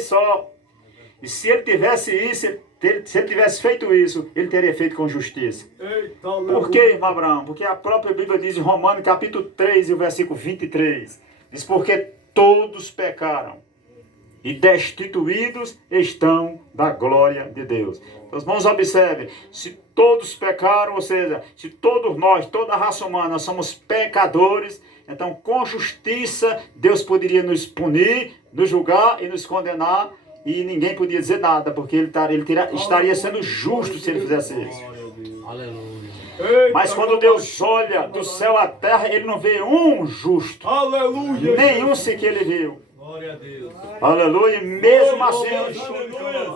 vez só. E se ele tivesse isso, se ele tivesse feito isso, ele teria feito com justiça. Por que, irmão Abraão? Porque a própria Bíblia diz em Romanos capítulo 3 e o versículo 23. Diz, porque todos pecaram e destituídos estão da glória de Deus. Então, os irmãos, observem, se todos pecaram, ou seja, se todos nós, toda a raça humana, somos pecadores, então com justiça Deus poderia nos punir, nos julgar e nos condenar, e ninguém podia dizer nada, porque ele estaria sendo justo se ele fizesse isso. Aleluia. Mas quando Deus olha do céu à terra, ele não vê um justo. Aleluia. Nenhum sequer ele viu. Glória a Deus. Aleluia. Mesmo assim,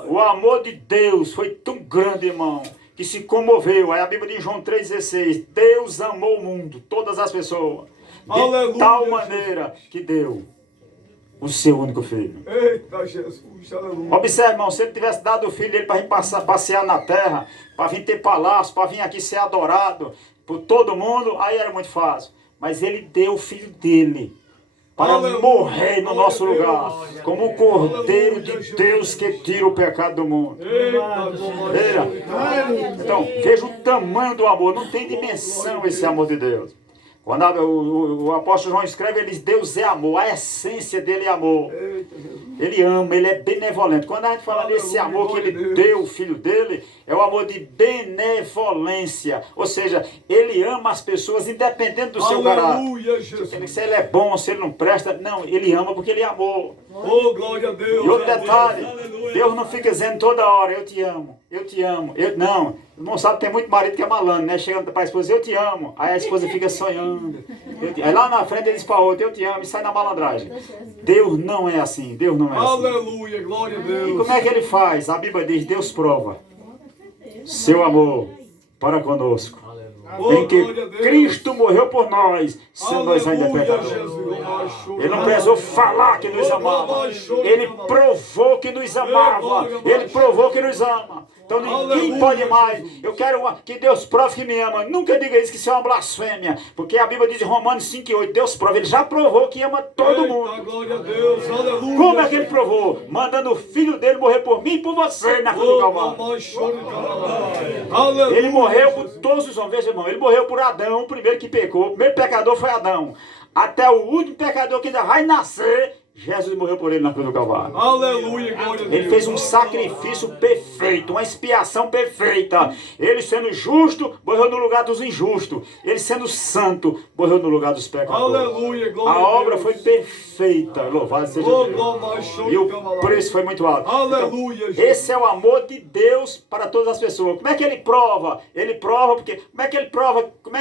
o amor de Deus foi tão grande, irmão, que se comoveu. Aí a Bíblia diz em João 3,16, Deus amou o mundo, todas as pessoas, de tal maneira que deu o seu único filho. Eita Jesus, aleluia. Observe, irmão, se ele tivesse dado o filho dele para vir passear na terra, para vir ter palácio, para vir aqui ser adorado por todo mundo, aí era muito fácil. Mas ele deu o filho dele para morrer no nosso lugar, como o Cordeiro de Deus que tira o pecado do mundo. Veja. Então, veja o tamanho do amor, não tem dimensão esse amor de Deus. Quando o apóstolo João escreve, ele diz, Deus é amor, a essência dele é amor. Ele ama, ele é benevolente. Quando a gente fala desse amor que ele deu o filho dele, é o amor de benevolência. Ou seja, ele ama as pessoas independente do seu caráter. Se ele é bom, se ele não presta, não, ele ama porque ele amou. Oh, glória a Deus. E outro detalhe, Deus não fica dizendo toda hora, eu te amo, eu te amo. Não, não sabe, tem muito marido que é malandro, né? Chega para a esposa, eu te amo. Aí a esposa fica sonhando. Aí lá na frente ele diz para outra, eu te amo, e sai na malandragem. Deus não é assim, Deus não é assim. Aleluia, glória a Deus. E como é que ele faz? A Bíblia diz, Deus prova seu amor para conosco. Em que Cristo morreu por nós, se nós ainda pecadores. Ele não precisou falar que nos amava. Ele provou que nos amava. Ele provou que nos ama. Então ninguém pode mais. Eu quero que Deus prove que me ama. Nunca diga isso, que isso é uma blasfêmia. Porque a Bíblia diz em Romanos 5,8, Deus prova. Ele já provou que ama todo mundo. Como é que ele provou? Mandando o filho dele morrer por mim e por você na cruz do Calvário. Ele morreu por todos os homens. Veja, irmão, ele morreu por Adão, o primeiro que pecou. O primeiro pecador foi Adão. Até o último pecador que ainda vai nascer, Jesus morreu por ele na cruz do Calvário. Aleluia, glória a Deus. Ele fez um sacrifício perfeito, uma expiação perfeita. Ele sendo justo, morreu no lugar dos injustos. Ele sendo santo, morreu no lugar dos pecadores. Aleluia, glória a A Deus. obra foi perfeita. Louvado seja Deus. E o preço foi muito alto. Aleluia, então, esse é o amor de Deus para todas as pessoas. Como é que ele prova? Ele prova porque... Como é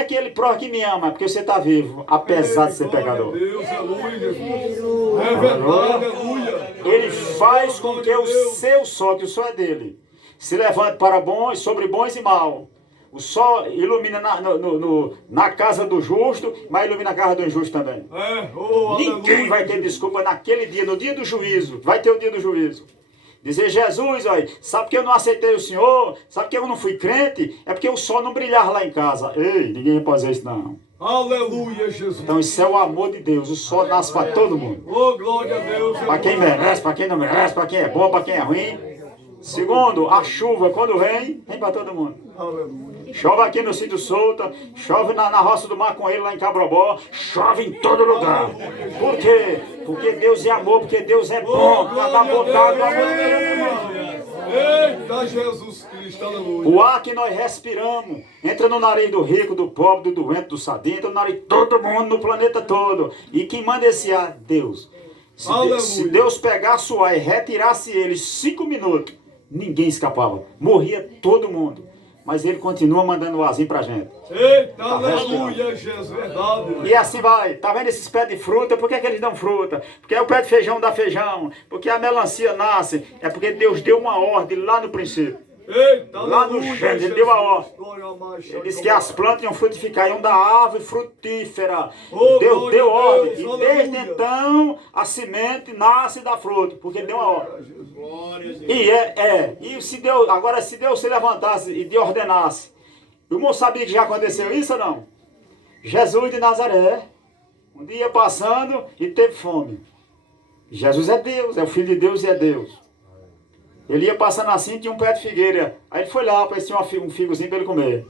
que ele prova que me ama? Porque você está vivo, apesar de ser pecador. Deus, aleluia, Jesus. É verdade, aleluia. Ele faz com que o seu sol, que o sol é dele, se levante para bons, sobre bons e maus. O sol ilumina na casa do justo, mas ilumina a casa do injusto também. Ninguém vai ter desculpa naquele dia, no dia do juízo. Vai ter o dia do juízo. Dizer, Jesus, olha, sabe que eu não aceitei o Senhor? Sabe que eu não fui crente? É porque o sol não brilhava lá em casa. Ei, ninguém pode fazer isso não. Aleluia, Jesus. Então isso é o amor de Deus. O sol nasce para todo mundo. Oh, glória a Deus. Para quem merece, para quem não merece, para quem é bom, para quem é ruim. Segundo, a chuva, quando vem para todo mundo. Aleluia. Chove aqui no Sítio Solta, chove na Roça do Mar com ele lá em Cabrobó, chove em todo lugar. Por quê? Porque Deus é amor, porque Deus é bom. Cada botado do amor de Deus. Eita, Jesus Cristo, aleluia. O ar que nós respiramos entra no nariz do rico, do pobre, do doente, do sadio, entra no nariz de todo mundo, no planeta todo. E quem manda esse ar? Deus. Se Deus pegasse o ar e retirasse ele 5 minutos, ninguém escapava. Morria todo mundo. Mas ele continua mandando o arzinho pra gente. Eita, aleluia, Jesus, verdade. E assim vai. Tá vendo esses pés de fruta? Por que eles dão fruta? Porque o pé de feijão dá feijão. Porque a melancia nasce. É porque Deus deu uma ordem lá no princípio. Eita, lá no Gênesis, ele deu a ordem. Ele disse que as plantas iam frutificar, iam dar árvore frutífera. Deus deu ordem. E desde então a semente nasce da fruta, porque ele deu uma ordem. E se Deus se levantasse e de ordenasse, o irmão sabia que já aconteceu isso ou não? Jesus de Nazaré, um dia passando e teve fome. Jesus é Deus, é o Filho de Deus e é Deus. Ele ia passando assim, tinha um pé de figueira. Aí ele foi lá, parecia um figozinho para ele comer.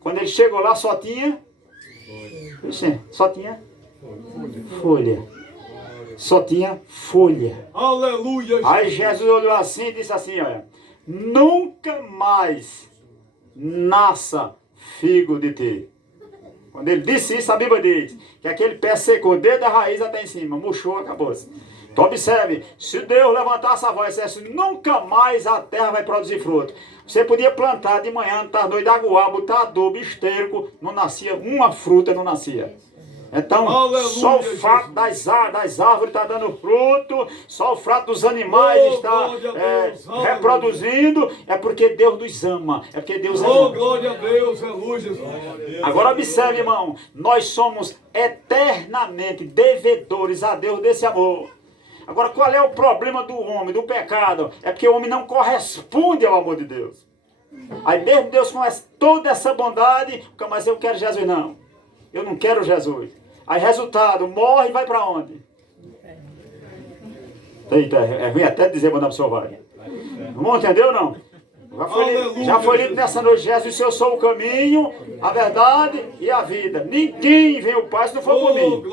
Quando ele chegou lá, só tinha folha. Só tinha folha. Aleluia. Aí Jesus olhou assim e disse assim, olha, nunca mais nasça figo de ti. Quando ele disse isso, a Bíblia diz que aquele pé secou desde a raiz até em cima, murchou, acabou-se. Então observe, se Deus levantasse a voz e dissesse, nunca mais a terra vai produzir fruto. Você podia plantar de manhã, tarde, noite, aguar, botar adubo, esterco, não nascia, uma fruta não nascia. Então, aleluia, só o fato das árvores estar dando fruto, só o fato dos animais estar reproduzindo, é porque Deus nos ama, é porque Deus é bom. Glória a Deus, aleluia, Jesus. Agora observe, irmão, nós somos eternamente devedores a Deus desse amor. Agora, qual é o problema do homem, do pecado? É porque o homem não corresponde ao amor de Deus. Aí mesmo Deus conhece toda essa bondade, mas eu quero Jesus não. Eu não quero Jesus. Aí resultado, morre e vai para onde? Eita, é ruim até dizer quando a pessoa vai. Não entendeu ou não? Já foi lido nessa noite, Jesus disse, eu sou o caminho, a verdade e a vida. Ninguém vem ao Pai se não for por mim.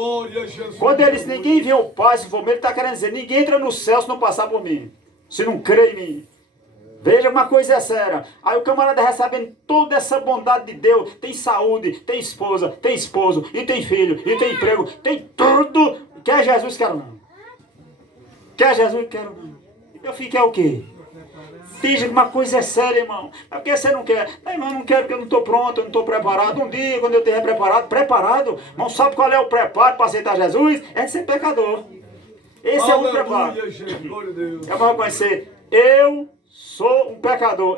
Quando ele diz ninguém vem ao Pai se não for por mim, ele está querendo dizer, ninguém entra no céu se não passar por mim. Se não crê em mim. Veja, uma coisa é séria. Aí o camarada recebendo toda essa bondade de Deus, tem saúde, tem esposa, tem esposo, e tem filho, e tem emprego, tem tudo. Quer Jesus, quero não. Quer Jesus, quero não. Eu fico, é o quê? Veja, uma coisa é séria, irmão. Mas por que você não quer? Não, irmão, eu não quero porque eu não estou pronto, eu não estou preparado. Um dia, quando eu estiver preparado, irmão, sabe qual é o preparo para aceitar Jesus? É ser pecador. Esse é o preparo. Eu vou reconhecer, eu sou um pecador.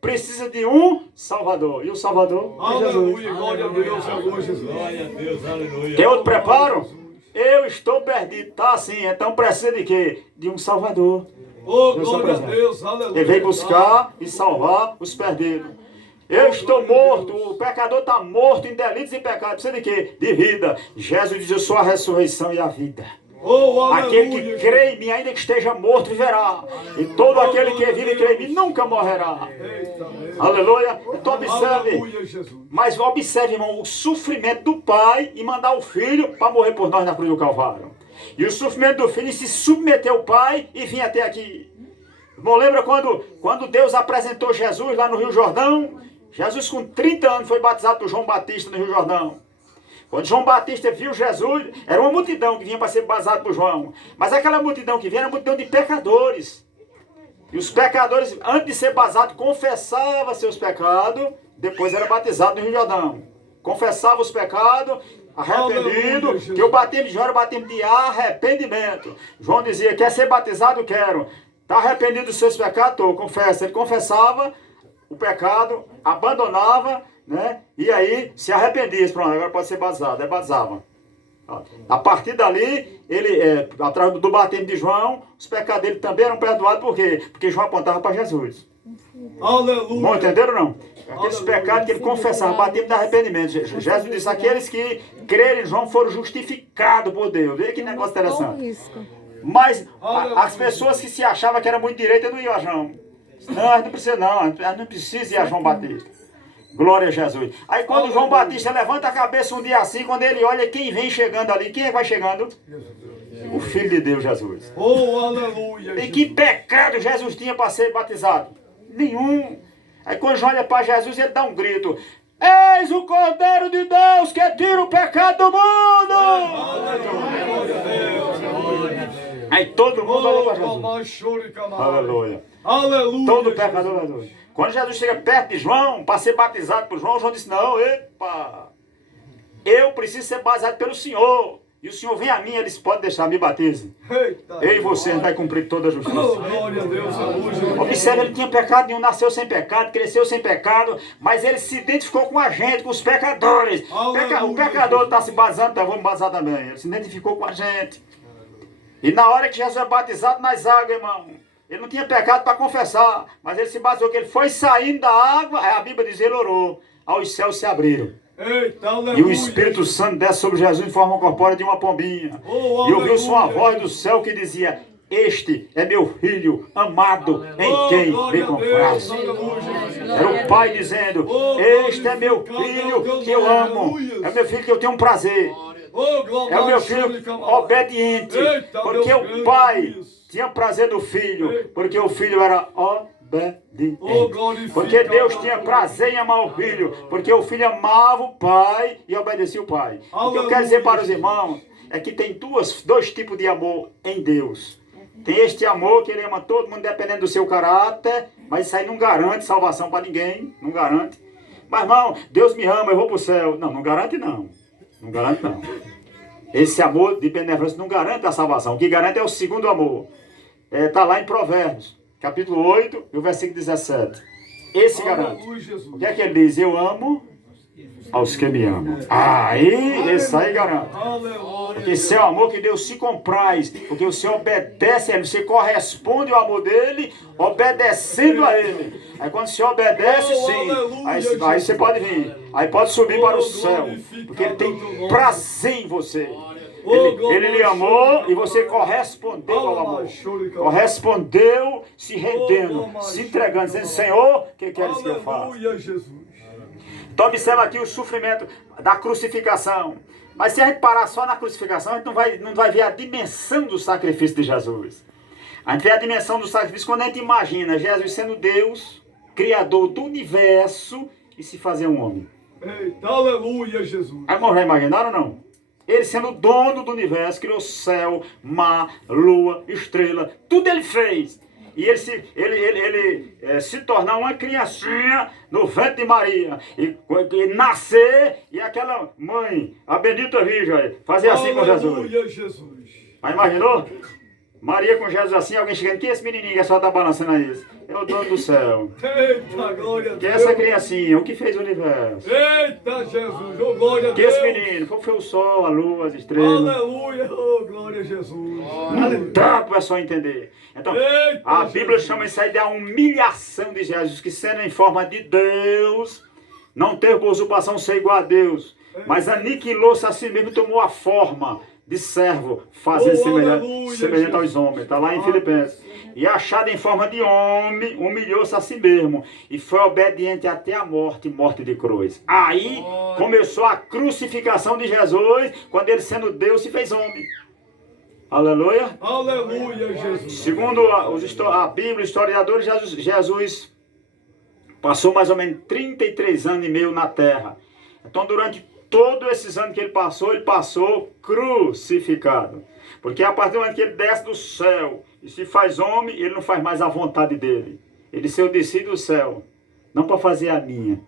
Precisa de um Salvador. E o Salvador é Jesus. Aleluia, glória a Deus, aleluia. Glória a Deus, aleluia. Tem outro preparo? Eu estou perdido. Tá assim, então precisa de quê? De um Salvador. Oh, glória a Deus, aleluia. Ele veio buscar e salvar os perdidos. Eu estou morto, o pecador está morto em delitos e pecados. Precisa de quê? De vida. Jesus diz, eu sou a ressurreição e a vida. Oh, aquele que crê em mim, ainda que esteja morto, viverá. E todo aquele que vive e crê em mim nunca morrerá. Aleluia. Então observe. Mas observe, irmão, o sofrimento do pai em mandar o filho para morrer por nós na cruz do Calvário. E o sofrimento do filho em se submeter ao pai e vir até aqui. Irmão, lembra quando Deus apresentou Jesus lá no Rio Jordão? Jesus com 30 anos foi batizado por João Batista no Rio Jordão. Quando João Batista viu Jesus, era uma multidão que vinha para ser batizado por João. Mas aquela multidão que vinha era uma multidão de pecadores. E os pecadores, antes de ser batizado, confessavam seus pecados, depois era batizado no Rio Jordão. Confessava os pecados, arrependido, que o batismo de João era o batismo de arrependimento. João dizia, quer ser batizado? Quero. Está arrependido dos seus pecados? Estou, confessa. Ele confessava o pecado, abandonava, né? E aí se arrependia, pronto, agora pode ser batizado, batizava. A partir dali, ele, atrás do batismo de João, os pecados dele também eram perdoados, por quê? Porque João apontava para Jesus. Aleluia. Bom, entenderam ou não? Aqueles pecados que ele confessava, batismo de arrependimento. Jesus disse, aqueles que creram em João foram justificados por Deus. Veja que negócio interessante. Mas as pessoas que se achavam que era muito direita não iam a João. Não, a gente não precisa não, a gente não precisa ir a João Batista. Glória a Jesus. Aí quando João Batista levanta a cabeça um dia assim, quando ele olha quem vem chegando ali, quem é que vai chegando? O Filho de Deus, Jesus. Oh, aleluia. E que pecado Jesus tinha para ser batizado? Nenhum. Aí quando João olha para Jesus, ele dá um grito. Eis o Cordeiro de Deus que tira o pecado do mundo! Aí todo mundo olha para Jesus. Aleluia. Aleluia. Todo pecador, aleluia. Quando Jesus chega perto de João, para ser batizado por João, João disse, não, epa, eu preciso ser batizado pelo Senhor. E o Senhor vem a mim, ele disse, pode deixar, me batize. Eu e você vai cumprir toda a justiça. Oh, glória a Deus, aleluia. Observe, ele tinha pecado nenhum, nasceu sem pecado, cresceu sem pecado, mas ele se identificou com a gente, com os pecadores. O pecador está se batizando, então vamos batizar também. Ele se identificou com a gente. E na hora que Jesus é batizado nas águas, irmão, ele não tinha pecado para confessar, mas ele se batizou, que ele foi saindo da água, a Bíblia diz, ele orou, aí os céus se abriram. Eita, E o Espírito Santo desce sobre Jesus em forma corpórea de uma pombinha. E ouviu-se uma voz do céu que dizia: este é meu filho amado, em quem me comprazo. Era o pai dizendo: este é meu filho que eu amo. É meu filho que eu tenho um prazer. É o meu filho obediente. Porque o pai tinha prazer do filho. Porque o filho era obediente. Porque Deus tinha prazer em amar o filho. Porque o filho amava o pai e obedecia o pai. O que eu quero dizer para os irmãos é que tem dois tipos de amor em Deus. Tem este amor que ele ama todo mundo dependendo do seu caráter, mas isso aí não garante salvação para ninguém, não garante. Mas irmão, Deus me ama, eu vou para o céu. Não, não garante não. Não garante não. Esse amor de benevolência não garante a salvação. O que garante é o segundo amor. Está lá em Provérbios, capítulo 8, e o versículo 17. Esse garante. O que é que ele diz? Eu amo aos que me amam. Aí, esse aí garante. Porque esse é o amor que Deus se compraz. Porque você obedece a Ele, você corresponde ao amor dele, obedecendo a Ele. Aí quando você obedece, sim, aí você pode vir. Aí pode subir para o céu. Porque Ele tem prazer em você. Ele lhe amou e você correspondeu ao amor. Correspondeu se rendendo, se entregando, dizendo: Senhor, o que queres que eu faça? Então observa aqui o sofrimento da crucificação. Mas se a gente parar só na crucificação, a gente não vai ver a dimensão do sacrifício de Jesus. A gente vê a dimensão do sacrifício quando a gente imagina Jesus sendo Deus, Criador do universo, e se fazer um homem. Eita, aleluia, Jesus. Aí já imaginaram ou não? Ele sendo dono do universo, criou céu, mar, lua, estrela, tudo ele fez. E ele se tornar uma criancinha no ventre de Maria. E nascer, e aquela mãe, a bendita Virgem, fazer assim com Jesus. Mas imaginou? Maria com Jesus assim, alguém chegando: que é esse menininho que só está balançando aí? É o dono do céu. Eita, glória a Deus. Que é essa criancinha, o que fez o universo? Eita, Jesus, oh, glória a Deus. Que esse menino, foi o sol, a lua, as estrelas. Aleluia, oh, glória a Jesus. Não dá para só entender. Então, Eita, a Bíblia Jesus. chama isso aí de a humilhação de Jesus, que sendo em forma de Deus, não teve por usurpação ser igual a Deus, mas aniquilou-se a si mesmo, tomou a forma de servo, fazendo semelhante aos homens. Está lá em Filipenses. E achado em forma de homem, humilhou-se a si mesmo. E foi obediente até a morte, morte de cruz. Aí começou a crucificação de Jesus, quando ele sendo Deus se fez homem. Aleluia. Aleluia, Jesus. Segundo a Bíblia, historiadores, Jesus passou mais ou menos 33 anos e meio na terra. Então durante todos esses anos que ele passou crucificado. Porque a partir do momento que ele desce do céu e se faz homem, ele não faz mais a vontade dele. Ele se desce do céu, não para fazer a minha,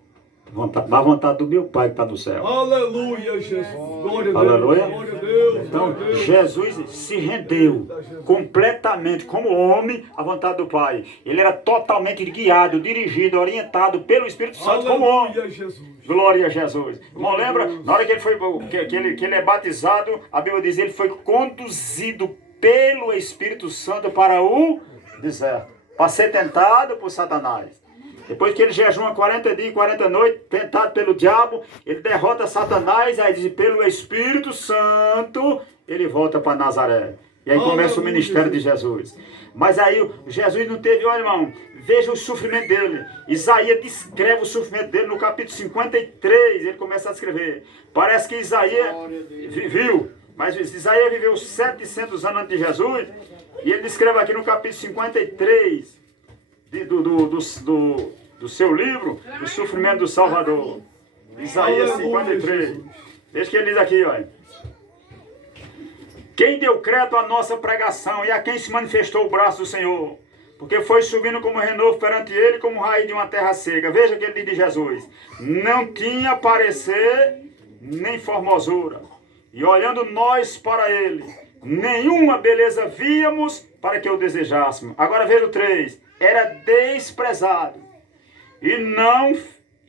mas a vontade do meu Pai que está no céu. Aleluia, Jesus. Glória a Deus. Aleluia. Glória a Deus. Então, Jesus se rendeu completamente como homem à vontade do Pai. Ele era totalmente guiado, dirigido, orientado pelo Espírito Santo como homem. Aleluia, Jesus. Glória a Jesus. Irmão, lembra? Na hora que ele é batizado, a Bíblia diz que ele foi conduzido pelo Espírito Santo para o deserto, para ser tentado por Satanás. Depois que ele jejuma 40 dias e 40 noites, tentado pelo diabo, ele derrota Satanás, aí diz: pelo Espírito Santo, ele volta para Nazaré. E aí começa o ministério de Jesus. Mas aí Jesus não teve, olha irmão, veja o sofrimento dele. Isaías descreve o sofrimento dele no capítulo 53, ele começa a escrever. Parece que Isaías viveu, mas Isaías viveu 700 anos antes de Jesus, e ele descreve aqui no capítulo 53 do seu livro, o sofrimento do Salvador. Isaías 53. Veja que ele diz aqui, olha. Quem deu crédito à nossa pregação e a quem se manifestou o braço do Senhor? Porque foi subindo como renovo perante ele, como raiz de uma terra seca. Veja o que ele diz de Jesus. Não tinha parecer nem formosura. E olhando nós para ele, nenhuma beleza víamos para que o desejássemos. Agora veja o 3. Era desprezado. E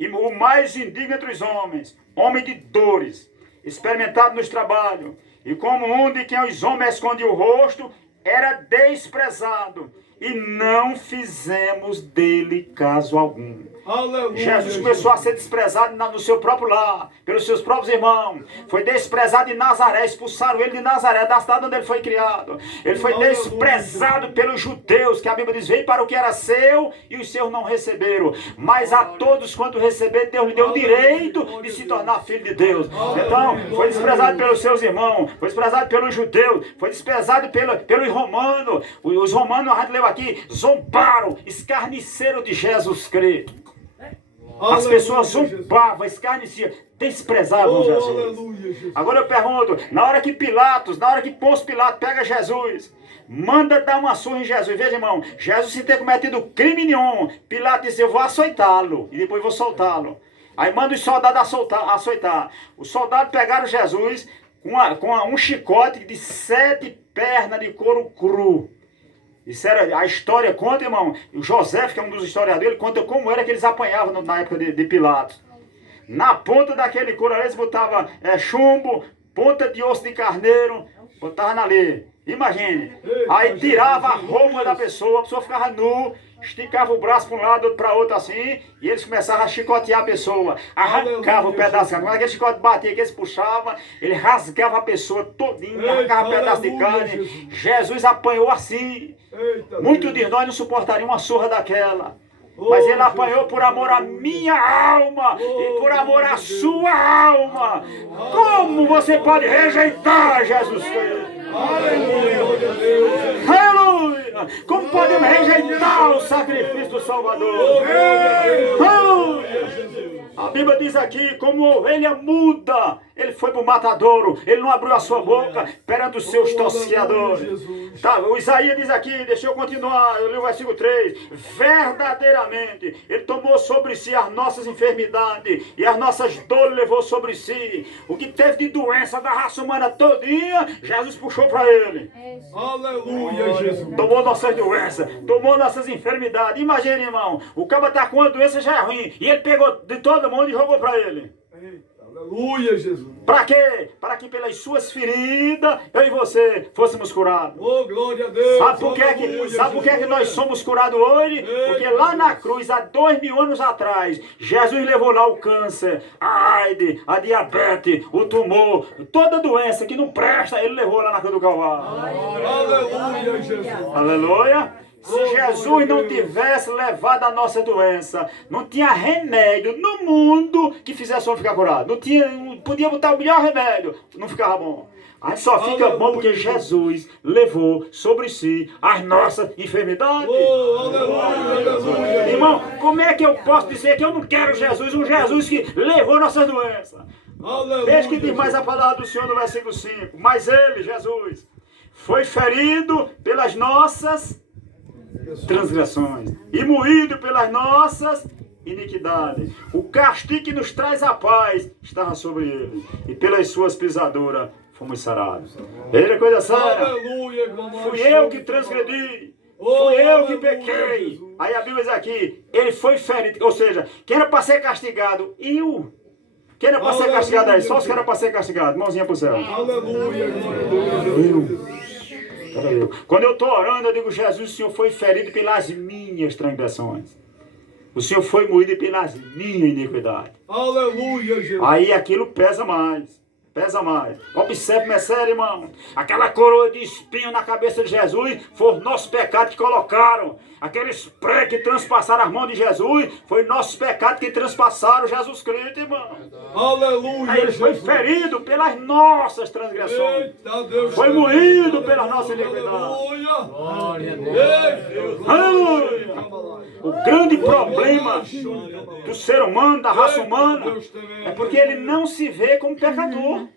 o mais indigno entre os homens. Homem de dores. Experimentado nos trabalhos. E como um de quem os homens escondiam o rosto, era desprezado. e não fizemos dele caso algum. Aleluia, Jesus começou a ser desprezado no seu próprio lar, pelos seus próprios irmãos. Foi desprezado em Nazaré, expulsaram ele de Nazaré, da cidade onde ele foi criado. Ele foi desprezado pelos judeus, que a Bíblia diz, veio para o que era seu e os seus não receberam. Mas a todos quanto receberam, Deus lhe deu o direito de se tornar filho de Deus. Então, foi desprezado pelos seus irmãos, foi desprezado pelos judeus, foi desprezado pelos romanos. Os romanos, a gente leu aqui, zombaram, escarneceram de Jesus Cristo. As pessoas zombavam, escarneciam, desprezavam Jesus. Agora eu pergunto, na hora que Pôncio Pilatos pega Jesus, manda dar uma surra em Jesus. Veja, irmão, Jesus sem ter cometido crime nenhum, Pilatos disse, eu vou açoitá-lo e depois vou soltá-lo. Aí manda os soldados açoitar. Os soldados pegaram Jesus com um chicote de 7 pernas de couro cru. Isso era, a história conta, irmão, o José, que é um dos historiadores, ele conta como era que eles apanhavam na época de Pilatos. Na ponta daquele couro, eles botavam chumbo, ponta de osso de carneiro, botavam ali. Imagine. Aí tirava a roupa da pessoa, a pessoa ficava nu, esticava o braço para um lado, outro para outro assim, e eles começavam a chicotear a pessoa, arrancava o pedaço de carne. Quando aquele chicote batia, que eles puxavam, ele rasgava a pessoa todinha, arrancava um pedaço de carne. Jesus apanhou assim. Muitos de nós não suportariam uma surra daquela. Mas ele apanhou por amor à minha alma e por amor à sua alma. Como você pode rejeitar Jesus Cristo? Aleluia! Como podemos rejeitar o sacrifício do Salvador? Aleluia! A Bíblia diz aqui, como ovelha muda, ele foi para o matadouro, ele não abriu a sua boca perante os seus tosqueadores. Tá, o Isaías diz aqui, deixa eu continuar, eu li o versículo 3, verdadeiramente, ele tomou sobre si as nossas enfermidades e as nossas dores levou sobre si. O que teve de doença da raça humana todinha, Jesus puxou para ele. Aleluia, Jesus. Tomou nossas doenças, tomou nossas enfermidades. Imagina, irmão, o cara tá com uma doença já é ruim, e ele pegou de todo mundo e jogou para ele. Aleluia, Jesus. Para quê? Para que pelas suas feridas eu e você fôssemos curados. Oh, glória a Deus. Sabe por que é que nós somos curados hoje? Porque lá na cruz, há 2000 anos atrás, Jesus levou lá o câncer, a AIDS, a diabetes, o tumor, toda doença que não presta, ele levou lá na cruz do Calvário. Aleluia, Jesus. Aleluia. Se Jesus não tivesse levado a nossa doença, não tinha remédio no mundo que fizesse o homem ficar curado. Não podia botar o melhor remédio, não ficava bom. Aí só fica bom porque Jesus levou sobre si as nossas enfermidades. Irmão, como é que eu posso dizer que eu não quero Jesus, um Jesus que levou nossas doenças? Veja que diz mais a palavra do Senhor no versículo 5. Mas ele, Jesus, foi ferido pelas nossas transgressões e moído pelas nossas iniquidades. O castigo que nos traz a paz estava sobre ele, e pelas suas pisaduras fomos sarados. Ele é coisa séria. Fui eu que transgredi, fui eu que pequei. Aí a Bíblia diz aqui, ele foi ferido, ou seja, quem era para ser castigado? Eu. Quem era para ser castigado aí? Só os que eram para ser castigados. Mãozinha para o céu. Aleluia. Quando eu estou orando, eu digo, Jesus, o Senhor foi ferido pelas minhas transgressões. O Senhor foi moído pelas minhas iniquidades. Aleluia, Jesus. Aí aquilo pesa mais. Pesa mais. Observe, é sério, irmão. Aquela coroa de espinho na cabeça de Jesus foi o nosso pecado que colocaram. Aqueles pregos que transpassaram as mãos de Jesus foi nossos pecados que transpassaram Jesus Cristo, irmão. Aleluia. Aí ele foi ferido pelas nossas transgressões. Eita, Deus, foi moído pelas nossas iniquidades. Glória a Deus. Aleluia. O grande problema do ser humano, da raça humana, é porque ele não se vê como pecador.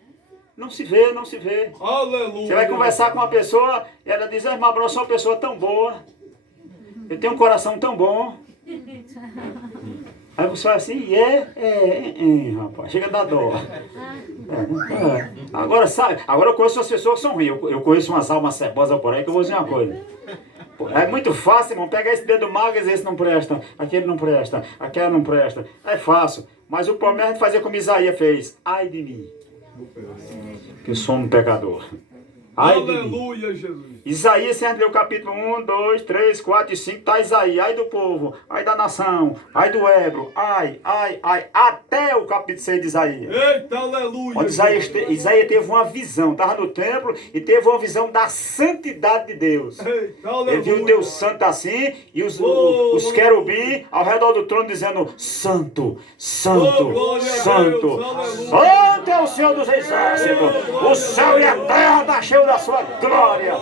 Não se vê, não se vê. Aleluia. Você vai conversar com uma pessoa, e ela diz, irmão, eu sou uma pessoa tão boa. Eu tenho um coração tão bom. Aí você vai assim, rapaz, chega a dar dó. Agora, sabe, agora eu conheço as pessoas que são ruins. Eu conheço umas almas cebosas por aí que eu vou dizer uma coisa. É muito fácil, irmão, pegar esse dedo magro e dizer, esse não presta, aquele não presta, aquele não presta. É fácil. Mas o problema é a gente fazer como Isaías fez. Ai de mim, que eu sou um pecador. Ai de mim. Aleluia, Jesus. Isaías, você leu o capítulo 1, 2, 3, 4 e 5, tá Isaías, ai do povo, ai da nação, ai do Ebro, ai, até o capítulo 6 de Isaías. Eita, aleluia. Onde Isaías teve uma visão, estava no templo e teve uma visão da santidade de Deus. Eita, aleluia. Ele viu Deus santo assim e os querubim ao redor do trono dizendo: Santo, Santo, Santo, Santo é o Senhor dos exércitos, o céu e a terra está cheio da sua glória.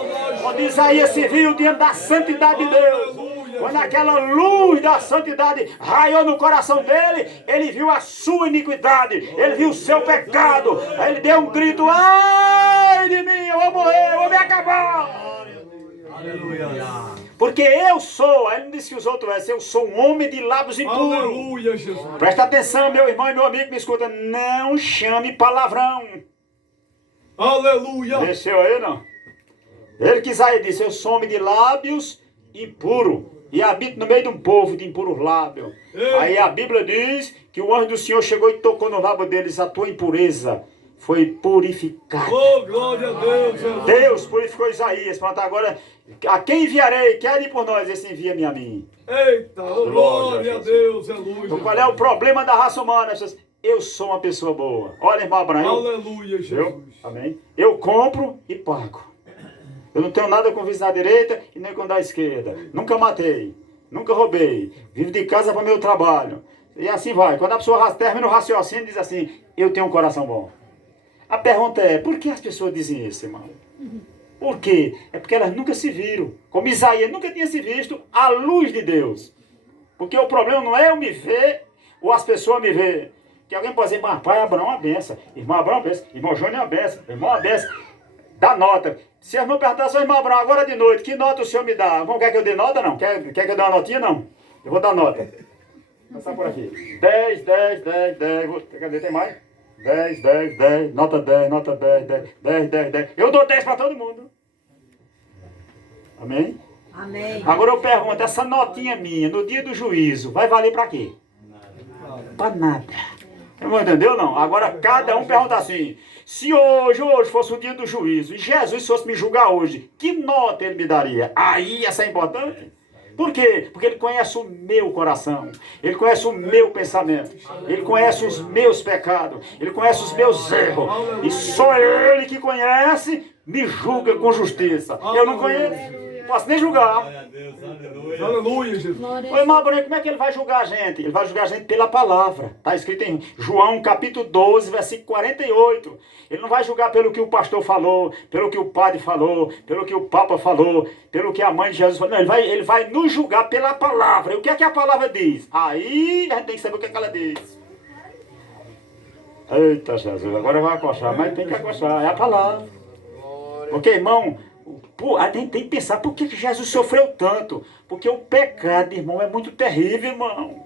Onde Isaías se viu diante da santidade de Deus, quando aquela luz da santidade raiou no coração dele, ele viu a sua iniquidade, ele viu o seu pecado, aí ele deu um grito: ai de mim, eu vou morrer, eu vou me acabar. Aleluia. Porque eu sou, aí não disse que os outros eu sou um homem de lábios impuros. Aleluia, Jesus. Presta atenção, meu irmão e meu amigo que me escuta, não chame palavrão. Aleluia. Desceu aí, não? Ele que Isaías disse: eu sou homem de lábios impuro e habito no meio de um povo de impuros lábios. Ei. Aí a Bíblia diz que o anjo do Senhor chegou e tocou no lábio deles: a tua impureza foi purificada. Oh, glória a Deus, Jesus. Deus purificou Isaías. Pronto, agora, a quem enviarei? Quer ir por nós? Esse envia-me a mim. Eita, oh, glória a Deus, aleluia. Então, qual é o problema da raça humana? Eu sou uma pessoa boa. Olha, irmão Abraão. Aleluia, Jesus. Amém? Eu compro e pago. Eu não tenho nada com o vizinho da direita e nem com o da esquerda. Nunca matei. Nunca roubei. Vivo de casa para meu trabalho. E assim vai. Quando a pessoa termina o raciocínio, diz assim: eu tenho um coração bom. A pergunta é: por que as pessoas dizem isso, irmão? Por quê? É porque elas nunca se viram. Como Isaías nunca tinha se visto à luz de Deus. Porque o problema não é eu me ver ou as pessoas me verem. Que alguém pode dizer: mas pai Abraão é uma benção, irmão Abraão é uma benção, irmão Júnior é uma benção, irmão é uma benção. Dá nota. Se as irmãos perguntarem: irmão Abraão, agora de noite, que nota o senhor me dá? Vamos, quer que eu dê nota, não? Quer que eu dê uma notinha, não? Eu vou dar nota. Vou passar por aqui. 10, 10, 10, 10. Cadê? Tem mais? 10, 10, 10. Nota 10, nota 10, 10, 10, 10, 10. Eu dou 10 para todo mundo. Amém? Amém. Agora eu pergunto: essa notinha minha, no dia do juízo, vai valer para quê? Para nada. Não entendeu, não? Agora cada um pergunta assim: se hoje fosse o dia do juízo e Jesus fosse me julgar hoje, que nota ele me daria? Aí essa é importante. Por quê? Porque ele conhece o meu coração, ele conhece o meu pensamento, ele conhece os meus pecados, ele conhece os meus erros. E só ele que conhece me julga com justiça. Eu não conheço, não posso nem julgar. Aleluia, Jesus. Ô irmão Abraão, como é que ele vai julgar a gente? Ele vai julgar a gente pela palavra. Está escrito em João capítulo 12, versículo 48. Ele não vai julgar pelo que o pastor falou, pelo que o padre falou, pelo que o papa falou, pelo que a mãe de Jesus falou. Não, ele vai nos julgar pela palavra. E o que é que a palavra diz? Aí a gente tem que saber o que é que ela diz. Eita Jesus, agora vai acochar, mas tem que acochar, é a palavra. Porque, irmão, a gente tem que pensar por que Jesus sofreu tanto. Porque o pecado, irmão, é muito terrível, irmão.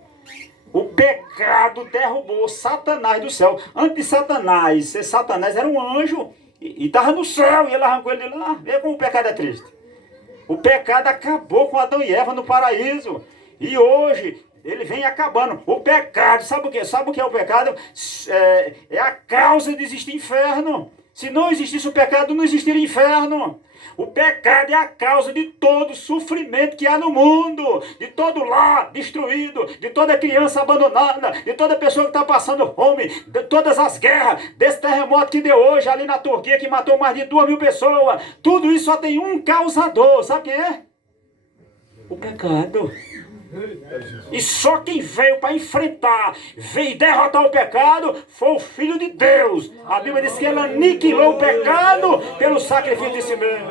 O pecado derrubou Satanás do céu. Antes de Satanás ser Satanás, era um anjo e estava no céu, e ele arrancou ele de lá. Vê como o pecado é triste. O pecado acabou com Adão e Eva no paraíso. E hoje ele vem acabando. O pecado, sabe o que? Sabe o que é o pecado? É a causa de existir inferno. Se não existisse o pecado, não existiria inferno. O pecado é a causa de todo sofrimento que há no mundo, de todo lar destruído, de toda criança abandonada, de toda pessoa que está passando fome, de todas as guerras, desse terremoto que deu hoje ali na Turquia, que matou mais de 2.000 pessoas. Tudo isso só tem um causador, sabe quem é? O pecado. E só quem veio para enfrentar, veio derrotar o pecado, foi o Filho de Deus. A Bíblia diz que ele aniquilou o pecado pelo sacrifício de si mesmo.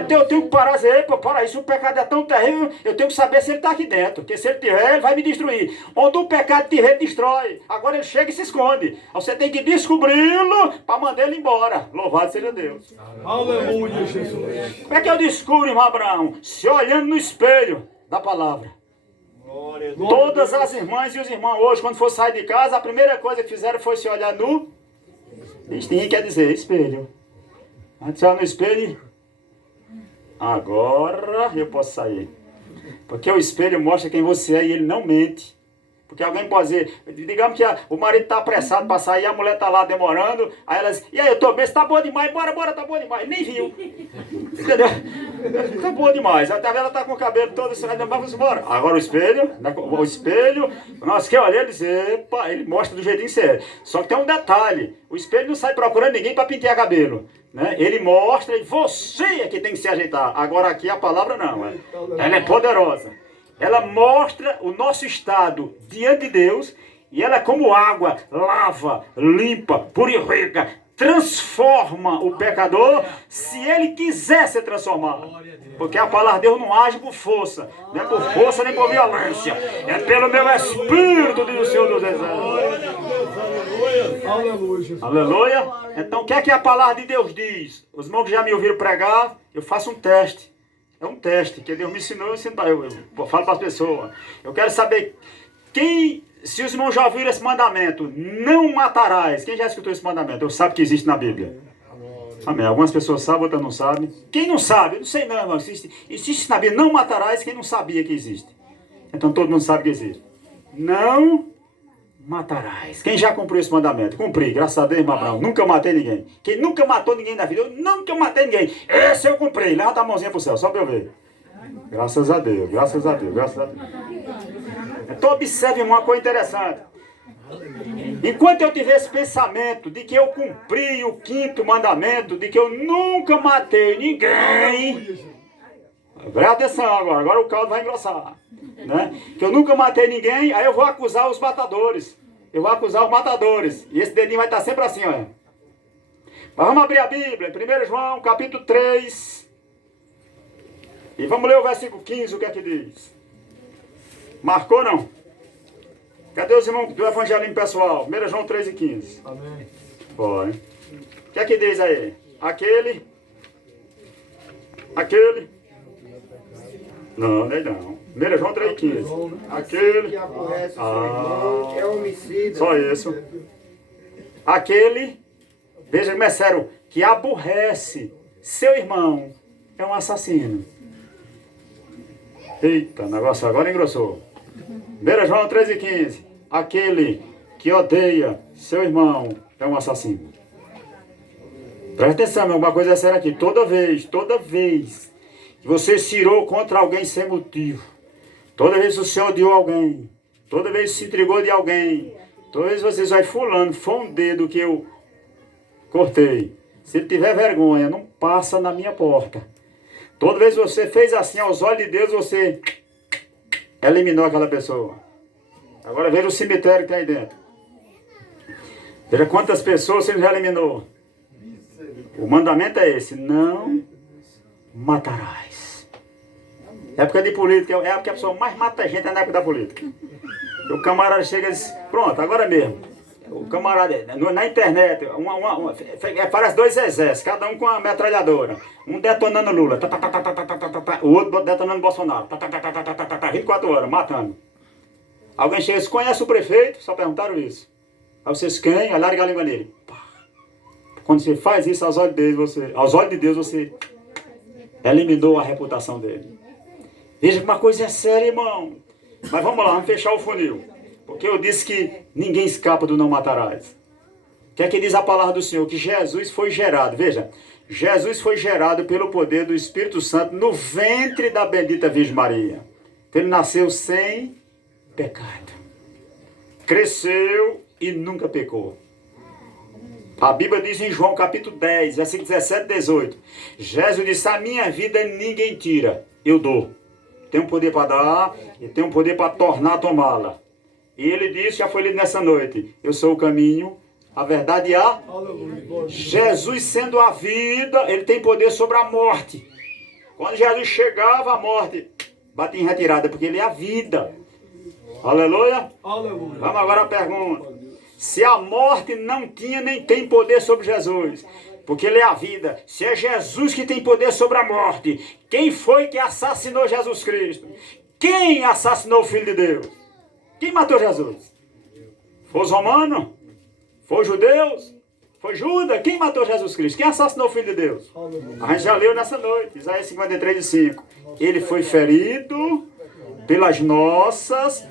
Então eu tenho que parar e dizer: para isso, o pecado é tão terrível, eu tenho que saber se ele está aqui dentro. Porque se ele tiver, ele vai me destruir. Onde o pecado estiver, ele destrói. Agora ele chega e se esconde. Você tem que descobri-lo para mandar ele embora. Louvado seja Deus. Aleluia, Jesus. Como é que eu descubro, irmão Abraão? Se olhando no espelho da palavra. Todas as irmãs e os irmãos hoje, quando for sair de casa, a primeira coisa que fizeram foi se olhar no listinha, quer dizer, espelho. Antes de olhar no espelho, agora eu posso sair. Porque o espelho mostra quem você é e ele não mente. Porque alguém pode dizer, digamos que o marido está apressado para sair, a mulher está lá demorando, aí ela diz, e aí eu tô bem, tá bom demais, bora, tá bom demais, nem viu. Entendeu? Tá bom demais, até ela tá com o cabelo todo assim, vamos embora. Agora o espelho, nossa, que olha, ele diz, epa, ele mostra do jeitinho sério. Só que tem um detalhe, o espelho não sai procurando ninguém para pentear cabelo. Né? Ele mostra e você é que tem que se ajeitar. Agora aqui a palavra não, ela é poderosa. Ela mostra o nosso estado diante de Deus e ela, como água, lava, limpa, purifica, transforma o pecador se ele quiser ser transformado. Porque a palavra de Deus não age por força, não é por força nem por violência, é pelo meu Espírito, diz o Senhor dos Exércitos. Aleluia. Então o que é que a palavra de Deus diz? Os irmãos que já me ouviram pregar, eu faço um teste. É um teste que Deus me ensinou, eu falo para as pessoas. Eu quero saber se os irmãos já ouviram esse mandamento, não matarás. Quem já escutou esse mandamento? Eu sabe que existe na Bíblia. Amém. Algumas pessoas sabem, outras não sabem. Quem não sabe? Eu não sei não, irmão. Existe na Bíblia, não matarás, quem não sabia que existe. Então todo mundo sabe que existe. Não matarás. Quem já cumpriu esse mandamento? Cumpri, graças a Deus, irmão Abraão. Nunca matei ninguém. Quem nunca matou ninguém na vida? Eu nunca matei ninguém. Esse eu cumpri. Levanta a mãozinha pro céu, só para eu ver. Graças a Deus, graças a Deus, graças a Deus. Então observe uma coisa interessante. Enquanto eu tiver esse pensamento de que eu cumpri o 5º mandamento, de que eu nunca matei ninguém, presta atenção agora o caldo vai engrossar, né? Que eu nunca matei ninguém, aí eu vou acusar os matadores. Eu vou acusar os matadores. E esse dedinho vai estar sempre assim, olha. Mas vamos abrir a Bíblia, 1 João, capítulo 3. E vamos ler o versículo 15, o que é que diz? Marcou não? Cadê os irmãos do evangelismo pessoal? 1 João 3 e 15. Amém. Foi. O que é que diz aí? Aquele. Não, nem não. 1 João 3 e 15. Aquele. Que aborrece seu irmão é homicida. Só isso. Aquele. Veja como é sério. Que aborrece seu irmão é um assassino. Eita, o negócio agora engrossou. 1 João 3 e 15. Aquele que odeia seu irmão é um assassino. Presta atenção, uma coisa é séria aqui. Toda vez que você se irou contra alguém sem motivo, toda vez que você odiou alguém, toda vez que se intrigou de alguém, toda vez que você vai fulano, foi um dedo que eu cortei. Se ele tiver vergonha, não passa na minha porta. Toda vez que você fez assim aos olhos de Deus, você eliminou aquela pessoa. Agora veja o cemitério que tem aí dentro. Veja quantas pessoas você já eliminou. O mandamento é esse: não matarás. Época de política, é a época que a pessoa mais mata gente na época da política. E o camarada chega e diz, pronto, agora mesmo. O camarada, na internet, parece 2 exércitos, cada um com uma metralhadora. Um detonando Lula, o outro detonando Bolsonaro, 24 horas, matando. Alguém chega e diz, conhece o prefeito? Só perguntaram isso. Aí vocês, quem? Aí larga a língua nele. Quando você faz isso aos olhos de Deus, você eliminou a reputação dele. Veja que uma coisa é séria, irmão. Mas vamos lá, vamos fechar o funil. Porque eu disse que ninguém escapa do não matarás. O que é que diz a palavra do Senhor? Que Jesus foi gerado. Veja, Jesus foi gerado pelo poder do Espírito Santo no ventre da bendita Virgem Maria. Então ele nasceu sem pecado. Cresceu e nunca pecou. A Bíblia diz em João capítulo 10, versículo 17 e 18. Jesus disse, a minha vida ninguém tira, eu dou. Tenho poder para dar e tenho poder para tornar a tomá-la. E ele disse, já foi lido nessa noite, eu sou o caminho, a verdade e a... Jesus sendo a vida, ele tem poder sobre a morte. Quando Jesus chegava, a morte batia em retirada, porque ele é a vida. Aleluia? Aleluia. Vamos agora à pergunta. Se a morte não tinha nem tem poder sobre Jesus, porque ele é a vida, se é Jesus que tem poder sobre a morte, quem foi que assassinou Jesus Cristo? Quem assassinou o Filho de Deus? Quem matou Jesus? Foi os romanos? Foi os judeus? Foi Judas? Quem matou Jesus Cristo? Quem assassinou o Filho de Deus? A gente já leu nessa noite, Isaías 53, 5. Ele foi ferido pelas nossas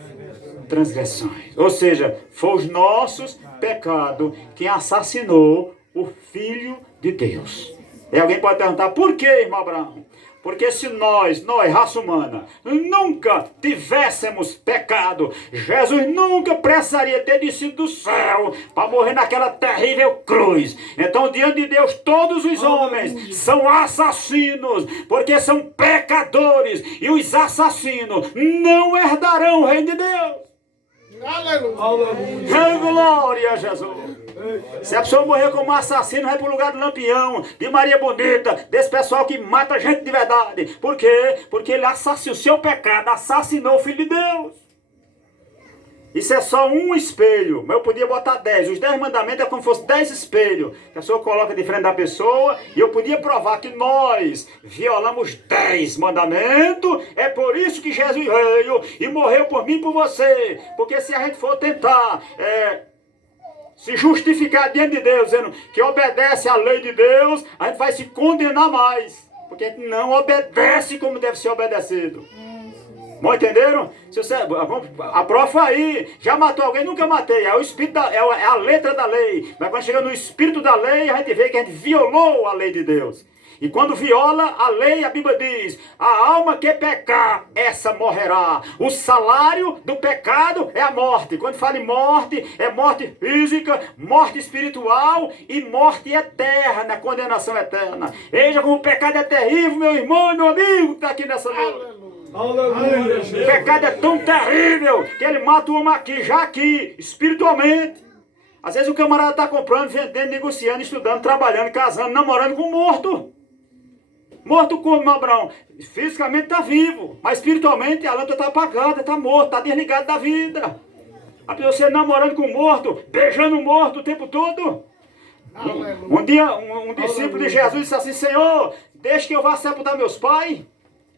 transgressões. Ou seja, foi os nossos pecados que assassinou o Filho de Deus. E alguém pode perguntar, por que, irmão Abraão? Porque se nós, raça humana, nunca tivéssemos pecado, Jesus nunca precisaria ter descido do céu para morrer naquela terrível cruz. Então, diante de Deus, todos os homens são assassinos, porque são pecadores, e os assassinos não herdarão o reino de Deus. Aleluia! Glória a Jesus! Se a pessoa morrer como assassino, vai para o lugar do Lampião, de Maria Bonita, desse pessoal que mata gente de verdade. Por quê? Porque ele assassinou o seu pecado, assassinou o Filho de Deus. Isso é só um espelho, mas eu podia botar 10. Os 10 mandamentos é como se fosse 10 espelhos, que a pessoa coloca de frente da pessoa, e eu podia provar que nós violamos 10 mandamentos. É por isso que Jesus veio e morreu por mim e por você. Porque se a gente for tentar se justificar diante de Deus, dizendo que obedece à lei de Deus, a gente vai se condenar mais, porque a gente não obedece como deve ser obedecido. Bom, entenderam? Se você, a prova aí, já matou alguém? Nunca matei. É o espírito é a letra da lei. Mas quando chega no espírito da lei, a gente vê que a gente violou a lei de Deus. E quando viola a lei, a Bíblia diz, a alma que pecar, essa morrerá. O salário do pecado é a morte. Quando fala em morte, é morte física, morte espiritual e morte eterna, condenação eterna. Veja como o pecado é terrível, meu irmão e meu amigo que está aqui nessa noite. O pecado é tão terrível que ele mata o homem aqui, já aqui, espiritualmente. Às vezes o camarada está comprando, vendendo, negociando, estudando, trabalhando, casando, namorando com um morto. Morto como, meu Abraão? Fisicamente está vivo, mas espiritualmente a lâmpada está apagada, está morto, está desligado da vida. A pessoa namorando com um morto, beijando um morto o tempo todo. Um dia um discípulo de Jesus disse assim, Senhor, deixe que eu vá sepultar meus pais.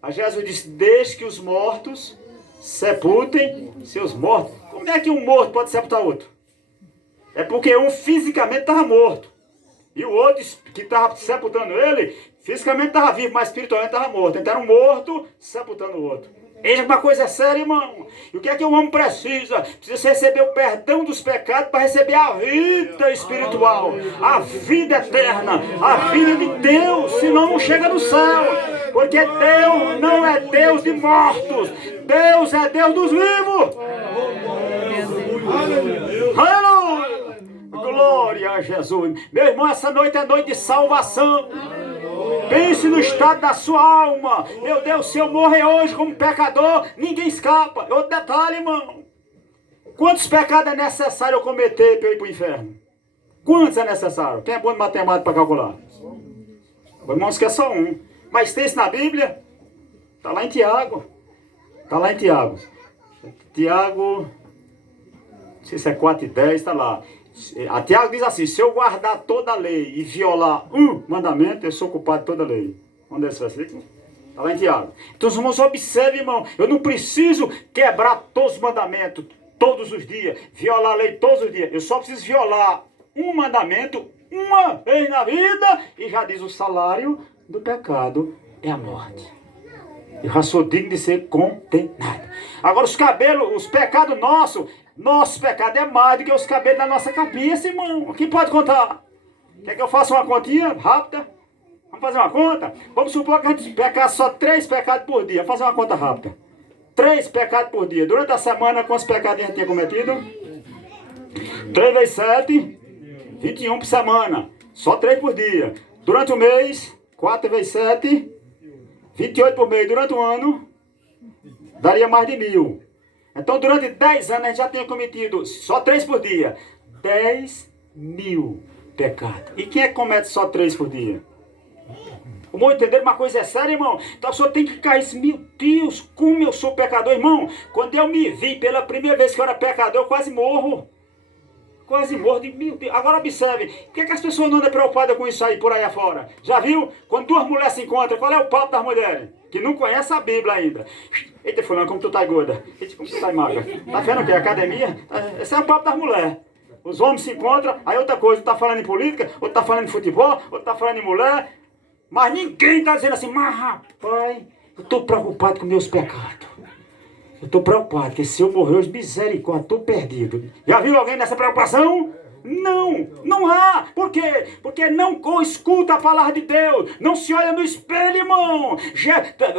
Aí Jesus disse, deixe que os mortos sepultem seus mortos. Como é que um morto pode sepultar outro? É porque um fisicamente estava morto. E o outro que estava sepultando ele, fisicamente estava vivo, mas espiritualmente estava morto. Então era um morto sepultando o outro. Veja uma coisa séria, irmão. E o que é que o homem precisa? Precisa receber o perdão dos pecados para receber a vida espiritual, a vida eterna, a vida de Deus, senão não chega no céu. Porque Deus não é Deus de mortos, Deus é Deus dos vivos. Aleluia! Glória a Jesus. Meu irmão, essa noite é noite de salvação. Pense no estado da sua alma. Meu Deus, se eu morrer hoje como pecador, ninguém escapa. Outro detalhe, irmão. Quantos pecados é necessário eu cometer para eu ir para o inferno? Quantos é necessário? Quem é bom de matemática para calcular? O irmão esquece só um. Mas tem isso na Bíblia? Está lá em Tiago. Está lá em Tiago. Tiago, não sei se é 4:10, está lá. A Tiago diz assim, se eu guardar toda a lei e violar um mandamento, eu sou culpado de toda a lei. Onde é esse versículo? Está lá em Tiago. Então os irmãos observem, irmão, eu não preciso quebrar todos os mandamentos todos os dias, violar a lei todos os dias. Eu só preciso violar um mandamento uma vez na vida e já diz o salário do pecado é a morte. Eu já sou digno de ser condenado. Agora os cabelos, os pecados nosso pecado é mais do que os cabelos da nossa cabeça, irmão. Quem pode contar? Quer que eu faça uma continha rápida? Vamos fazer uma conta? Vamos supor que a gente pecasse só 3 pecados por dia. Vamos fazer uma conta rápida. 3 pecados por dia. Durante a semana, quantos pecados a gente tinha cometido? 3 vezes 7, 21 por semana. Só 3 por dia. Durante o mês, 4 vezes 7, 28 por mês. Durante o ano, daria mais de 1000. Então, durante 10 anos, a gente já tinha cometido só 3 por dia. 10.000 pecados. E quem é que comete só 3 por dia? Vamos entender? Uma coisa é séria, irmão. Então a pessoa tem que cair assim, meu Deus, como eu sou pecador, irmão. Quando eu me vi pela primeira vez que eu era pecador, eu quase morro. Quase morro de meu Deus. Agora observe, por que as pessoas não andam preocupadas com isso aí, por aí afora? Já viu? Quando 2 mulheres se encontram, qual é o papo das mulheres? Que não conhece a Bíblia ainda. Eita, fulano, como tu tá gorda. Eita, como tu tá magra. Tá vendo o que? Academia? Esse é o papo das mulheres. Os homens se encontram, aí outra coisa, tá falando em política, outro tá falando em futebol, outro tá falando em mulher. Mas ninguém está dizendo assim, mas rapaz, eu estou preocupado com meus pecados. Eu estou preocupado, porque se eu morrer hoje, misericórdia, estou perdido. Já viu alguém nessa preocupação? Não, não há. Por quê? Porque não escuta a palavra de Deus. Não se olha no espelho, irmão.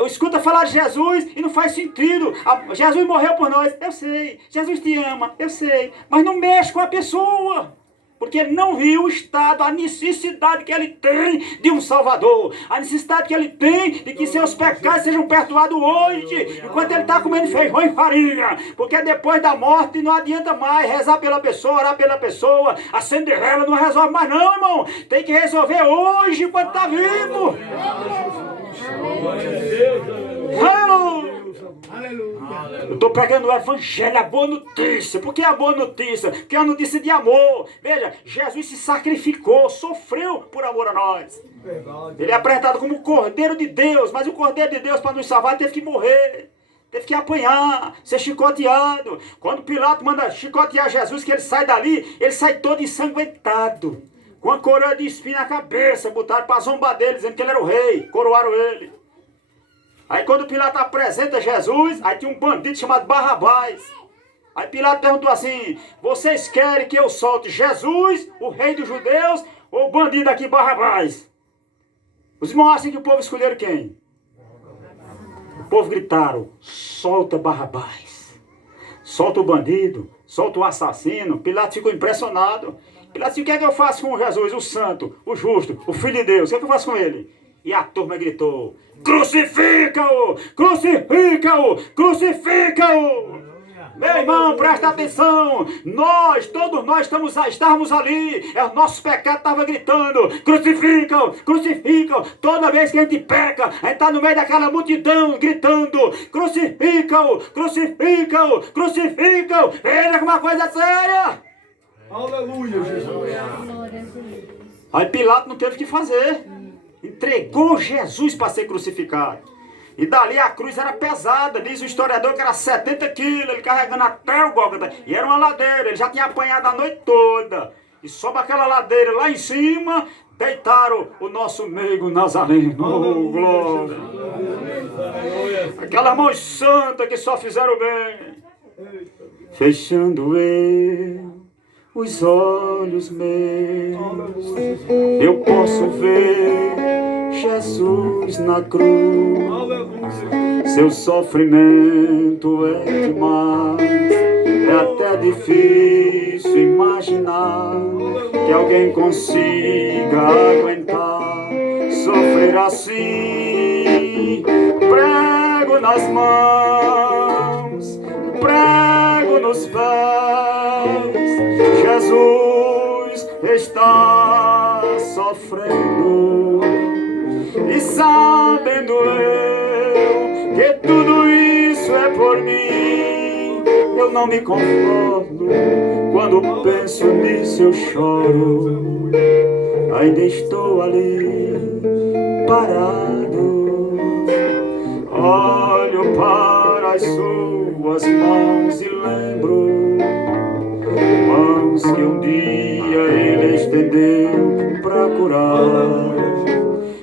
Escuta falar de Jesus e não faz sentido. Jesus morreu por nós. Eu sei. Jesus te ama. Eu sei. Mas não mexe com a pessoa. Porque ele não viu o estado, a necessidade que ele tem de um Salvador. A necessidade que ele tem de que seus pecados sejam perdoados hoje. Enquanto ele está comendo feijão e farinha. Porque depois da morte não adianta mais rezar pela pessoa, orar pela pessoa, acender vela, não resolve mais não, irmão. Tem que resolver hoje, enquanto está vivo. Aleluia! Eu estou pregando o evangelho, a boa notícia. Por que a boa notícia? Porque é a notícia de amor. Veja, Jesus se sacrificou, sofreu por amor a nós. Ele é apresentado como o Cordeiro de Deus, mas o Cordeiro de Deus, para nos salvar, teve que morrer. Teve que apanhar, ser chicoteado. Quando Pilato manda chicotear Jesus, que ele sai dali, ele sai todo ensanguentado. Com a coroa de espinho na cabeça, botaram para zombar dele, dizendo que ele era o rei, coroaram ele. Aí quando Pilato apresenta Jesus, aí tinha um bandido chamado Barrabás. Aí Pilato perguntou assim: vocês querem que eu solte Jesus, o rei dos judeus, ou o bandido aqui Barrabás? Os irmãos acham que o povo escolheram quem? O povo gritaram: solta Barrabás. Solta o bandido, solta o assassino. Pilato ficou impressionado. Pilato disse: o que é que eu faço com Jesus, o santo, o justo, o filho de Deus? O que é que eu faço com ele? E a turma gritou: crucifica-o! Crucifica-o! Crucifica-o! Meu irmão, presta atenção! Todos nós estávamos ali, o nosso pecado estava gritando: crucifica-o! Crucifica-o! Toda vez que a gente peca, a gente está no meio daquela multidão gritando: crucifica-o! Crucifica-o! Crucifica-o! Veja como uma coisa séria! Aleluia, Jesus! Aí Pilato não teve o que fazer. Entregou Jesus para ser crucificado. E dali a cruz era pesada. Diz o historiador que era 70 quilos. Ele carregando até o Gólgota. E era uma ladeira. Ele já tinha apanhado a noite toda. E sob aquela ladeira lá em cima, deitaram o nosso meigo Nazareno. Oh, glória. Aquelas mãos santas que só fizeram bem. Fechando os olhos meus, eu posso ver Jesus na cruz. Seu sofrimento é demais. É até difícil imaginar que alguém consiga aguentar sofrer assim. Prego nas mãos, prego nos pés, Jesus está sofrendo. E sabendo eu que tudo isso é por mim, eu não me conformo. Quando penso nisso eu choro. Ainda estou ali parado. Olho para as suas mãos e lembro mãos que um dia ele estendeu para curar,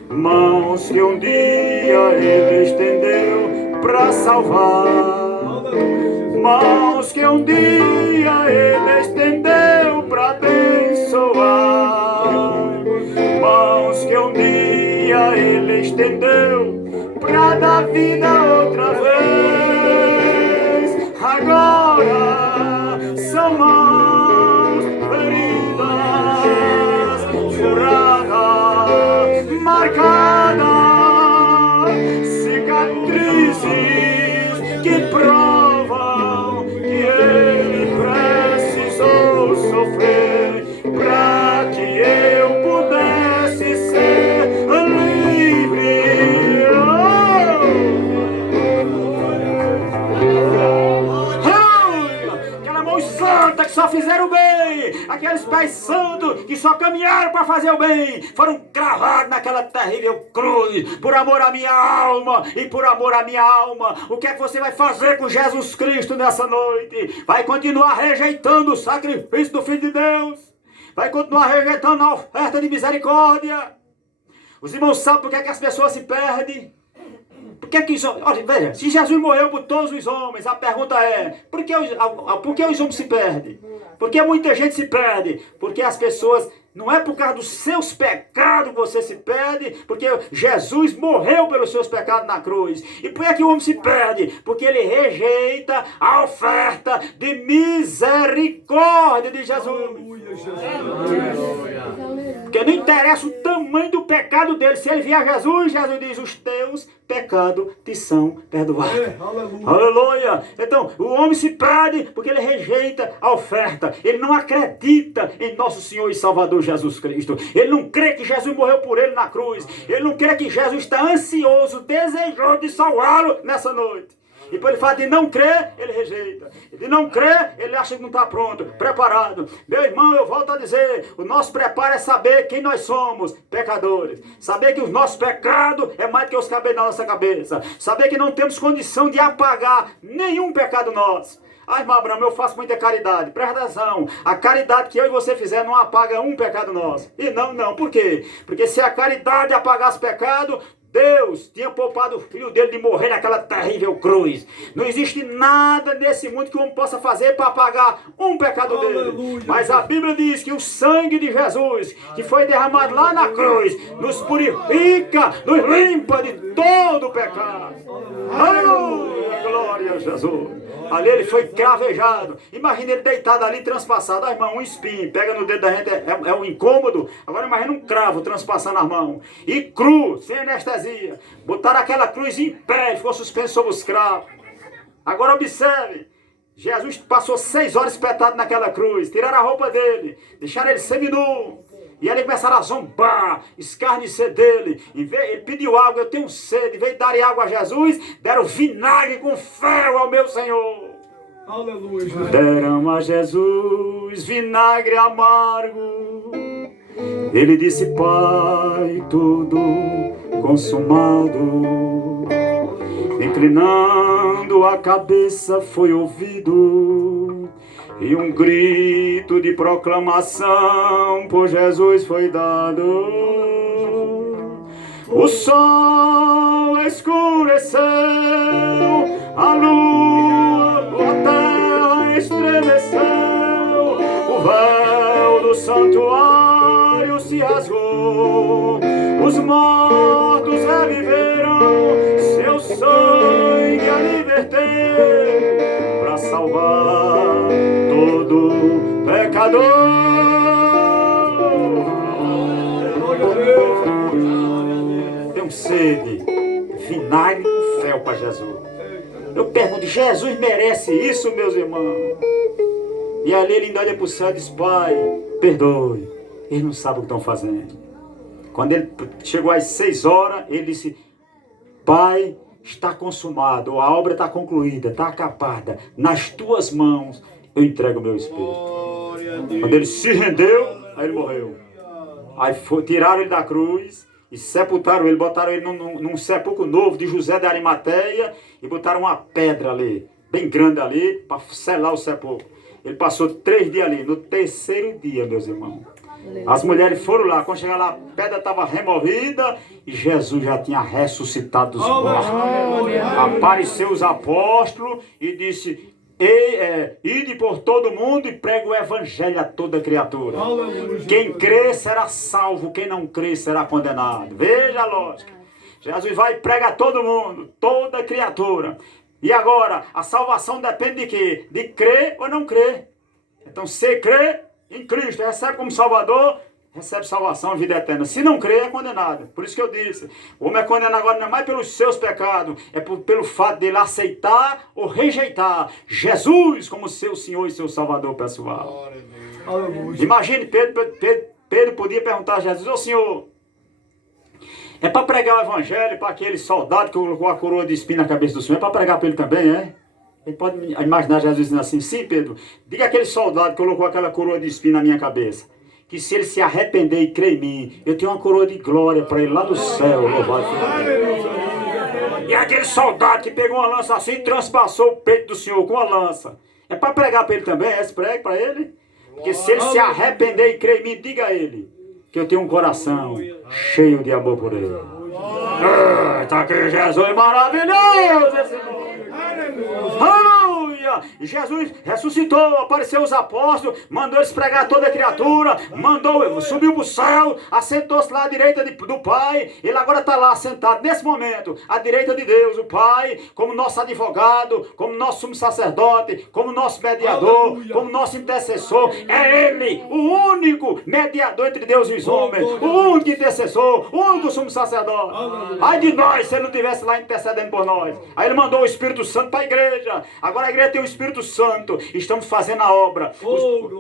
mãos que um dia ele estendeu para salvar, mãos que um dia ele estendeu para abençoar, mãos que um dia ele estendeu para dar vida outra vez. Agora são mãos feridas, furadas, marcadas, cicatrizes que provam que ele precisou sofrer para que eu pudesse ser livre. Aquela mão santa que só fizeram bem, aqueles pés santos que só caminharam para fazer o bem, foram cravados naquela terrível cruz, por amor à minha alma e por amor à minha alma. O que é que você vai fazer com Jesus Cristo nessa noite? Vai continuar rejeitando o sacrifício do Filho de Deus? Vai continuar rejeitando a oferta de misericórdia? Os irmãos sabem por que é que as pessoas se perdem? Por que os homens... Olha, veja, se Jesus morreu por todos os homens, a pergunta é, por que os homens se perdem? Por que muita gente se perde? Porque as pessoas... Não é por causa dos seus pecados que você se perde, porque Jesus morreu pelos seus pecados na cruz. E por que o homem se perde? Porque ele rejeita a oferta de misericórdia de Jesus. Porque não interessa o tamanho do pecado dele. Se ele vier a Jesus, Jesus diz, os teus pecados te são perdoados. Aleluia! Então, o homem se perde porque ele rejeita a oferta. Ele não acredita em nosso Senhor e Salvador Jesus Cristo. Ele não crê que Jesus morreu por ele na cruz. Ele não crê que Jesus está ansioso, desejoso de salvá-lo nessa noite. E por ele fato de não crer, ele rejeita. De não crer, ele acha que não está pronto, preparado. Meu irmão, eu volto a dizer, o nosso preparo é saber quem nós somos, pecadores. Saber que os nossos pecados é mais do que os cabelos da nossa cabeça. Saber que não temos condição de apagar nenhum pecado nosso. Ah, irmão Abraão, eu faço muita caridade. Presta atenção. A caridade que eu e você fizer não apaga um pecado nosso. E não. Por quê? Porque se a caridade apagasse pecado, Deus tinha poupado o filho dele de morrer naquela terrível cruz. Não existe nada nesse mundo que o homem possa fazer para apagar um pecado dele. Mas a Bíblia diz que o sangue de Jesus, que foi derramado lá na cruz, nos purifica, nos limpa de todo o pecado. Aleluia! Glória a Jesus. Ali ele foi cravejado. Imagina ele deitado ali, transpassado. Ah, irmão, um espinho, pega no dedo da gente, é um incômodo. Agora imagina um cravo transpassando as mãos. E cru, sem anestesia. Botaram aquela cruz em pé, ficou suspenso sobre os cravos. Agora observe. Jesus passou 6 horas espetado naquela cruz. Tiraram a roupa dele, deixaram ele seminu. E aí começaram a zombar, escarnecer dele. Ele pediu água, eu tenho sede. Em vez de darem água a Jesus, deram vinagre com fel ao meu Senhor. Aleluia. Deram a Jesus vinagre amargo. Ele disse, Pai, tudo consumado. Inclinando a cabeça foi ouvido. E um grito de proclamação por Jesus foi dado. O sol escureceu, a lua, a terra estremeceu, o véu do santuário se rasgou, os mortos reviveram, seu sangue ali verteu, para salvar todo pecador. Tenho sede, vinagre com fel para Jesus. Eu pergunto, Jesus merece isso, meus irmãos? E ali ele ainda olha para o céu e diz, Pai, perdoe, eles não sabem o que estão fazendo. Quando ele chegou às 6 horas, ele disse, Pai, está consumado, a obra está concluída, está acabada, nas tuas mãos eu entrego o meu espírito. Quando ele se rendeu, aí ele morreu. Aí tiraram ele da cruz e sepultaram ele, botaram ele num sepulcro novo de José de Arimateia e botaram uma pedra ali, bem grande ali, para selar o sepulcro. Ele passou 3 dias ali. No 3º dia, meus irmãos, as mulheres foram lá. Quando chegaram lá, a pedra estava removida e Jesus já tinha ressuscitado dos mortos. Apareceu os apóstolos e disse, ide por todo mundo e prega o evangelho a toda criatura. Quem crê será salvo, quem não crê será condenado. Veja a lógica. Jesus vai e prega a todo mundo, toda criatura. E agora, a salvação depende de quê? De crer ou não crer. Então, se crê em Cristo, recebe como Salvador, recebe salvação e vida eterna. Se não crer, é condenado. Por isso que eu disse, o homem é condenado agora não é mais pelos seus pecados, é pelo fato dele aceitar ou rejeitar Jesus como seu Senhor e seu Salvador pessoal. Imagine, Pedro podia perguntar a Jesus, ô Senhor, é para pregar o evangelho para aquele soldado que colocou a coroa de espinho na cabeça do Senhor, é para pregar para ele também, é? Ele pode imaginar Jesus dizendo assim, sim, Pedro, diga aquele soldado que colocou aquela coroa de espinho na minha cabeça, que se ele se arrepender e crer em mim, eu tenho uma coroa de glória para ele lá no céu, louvado seja. E aquele soldado que pegou uma lança assim e transpassou o peito do Senhor com a lança, é para pregar para ele também, é? Pregue para ele, porque se ele se arrepender e crer em mim, diga a ele, que eu tenho um coração cheio de amor por ele. Tá aqui Jesus maravilhoso esse nome. Aleluia! Jesus ressuscitou, apareceu os apóstolos, mandou eles pregar toda a criatura, subiu para o céu, assentou-se lá à direita do Pai. Ele agora está lá sentado nesse momento, à direita de Deus, o Pai, como nosso advogado, como nosso sumo sacerdote, como nosso mediador, aleluia, como nosso intercessor. É Ele, o único mediador entre Deus e os homens, o único intercessor, o único sumo sacerdote. Aleluia. Ai de nós se Ele não estivesse lá intercedendo por nós. Aí Ele mandou o Espírito Santo para a igreja. Agora a igreja tem o Espírito Santo. Estamos fazendo a obra.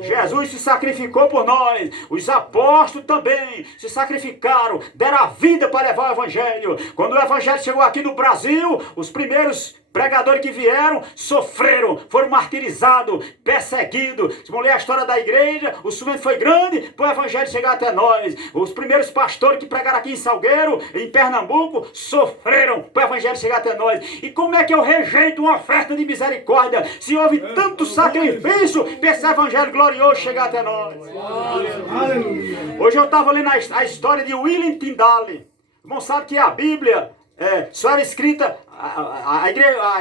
Jesus se sacrificou por nós. Os apóstolos também se sacrificaram, deram a vida para levar o Evangelho. Quando o Evangelho chegou aqui no Brasil, os primeiros pregadores que vieram sofreram, foram martirizados, perseguidos. Se vão ler a história da igreja, o sofrimento foi grande para o Evangelho chegar até nós. Os primeiros pastores que pregaram aqui em Salgueiro, em Pernambuco, sofreram para o Evangelho chegar até nós. E como é que eu rejeito uma oferta de misericórdia se houve tanto sacrifício para esse Evangelho glorioso chegar até nós? Hoje eu estava lendo a história de William Tyndale. Irmão, sabe que a Bíblia só era escrita, a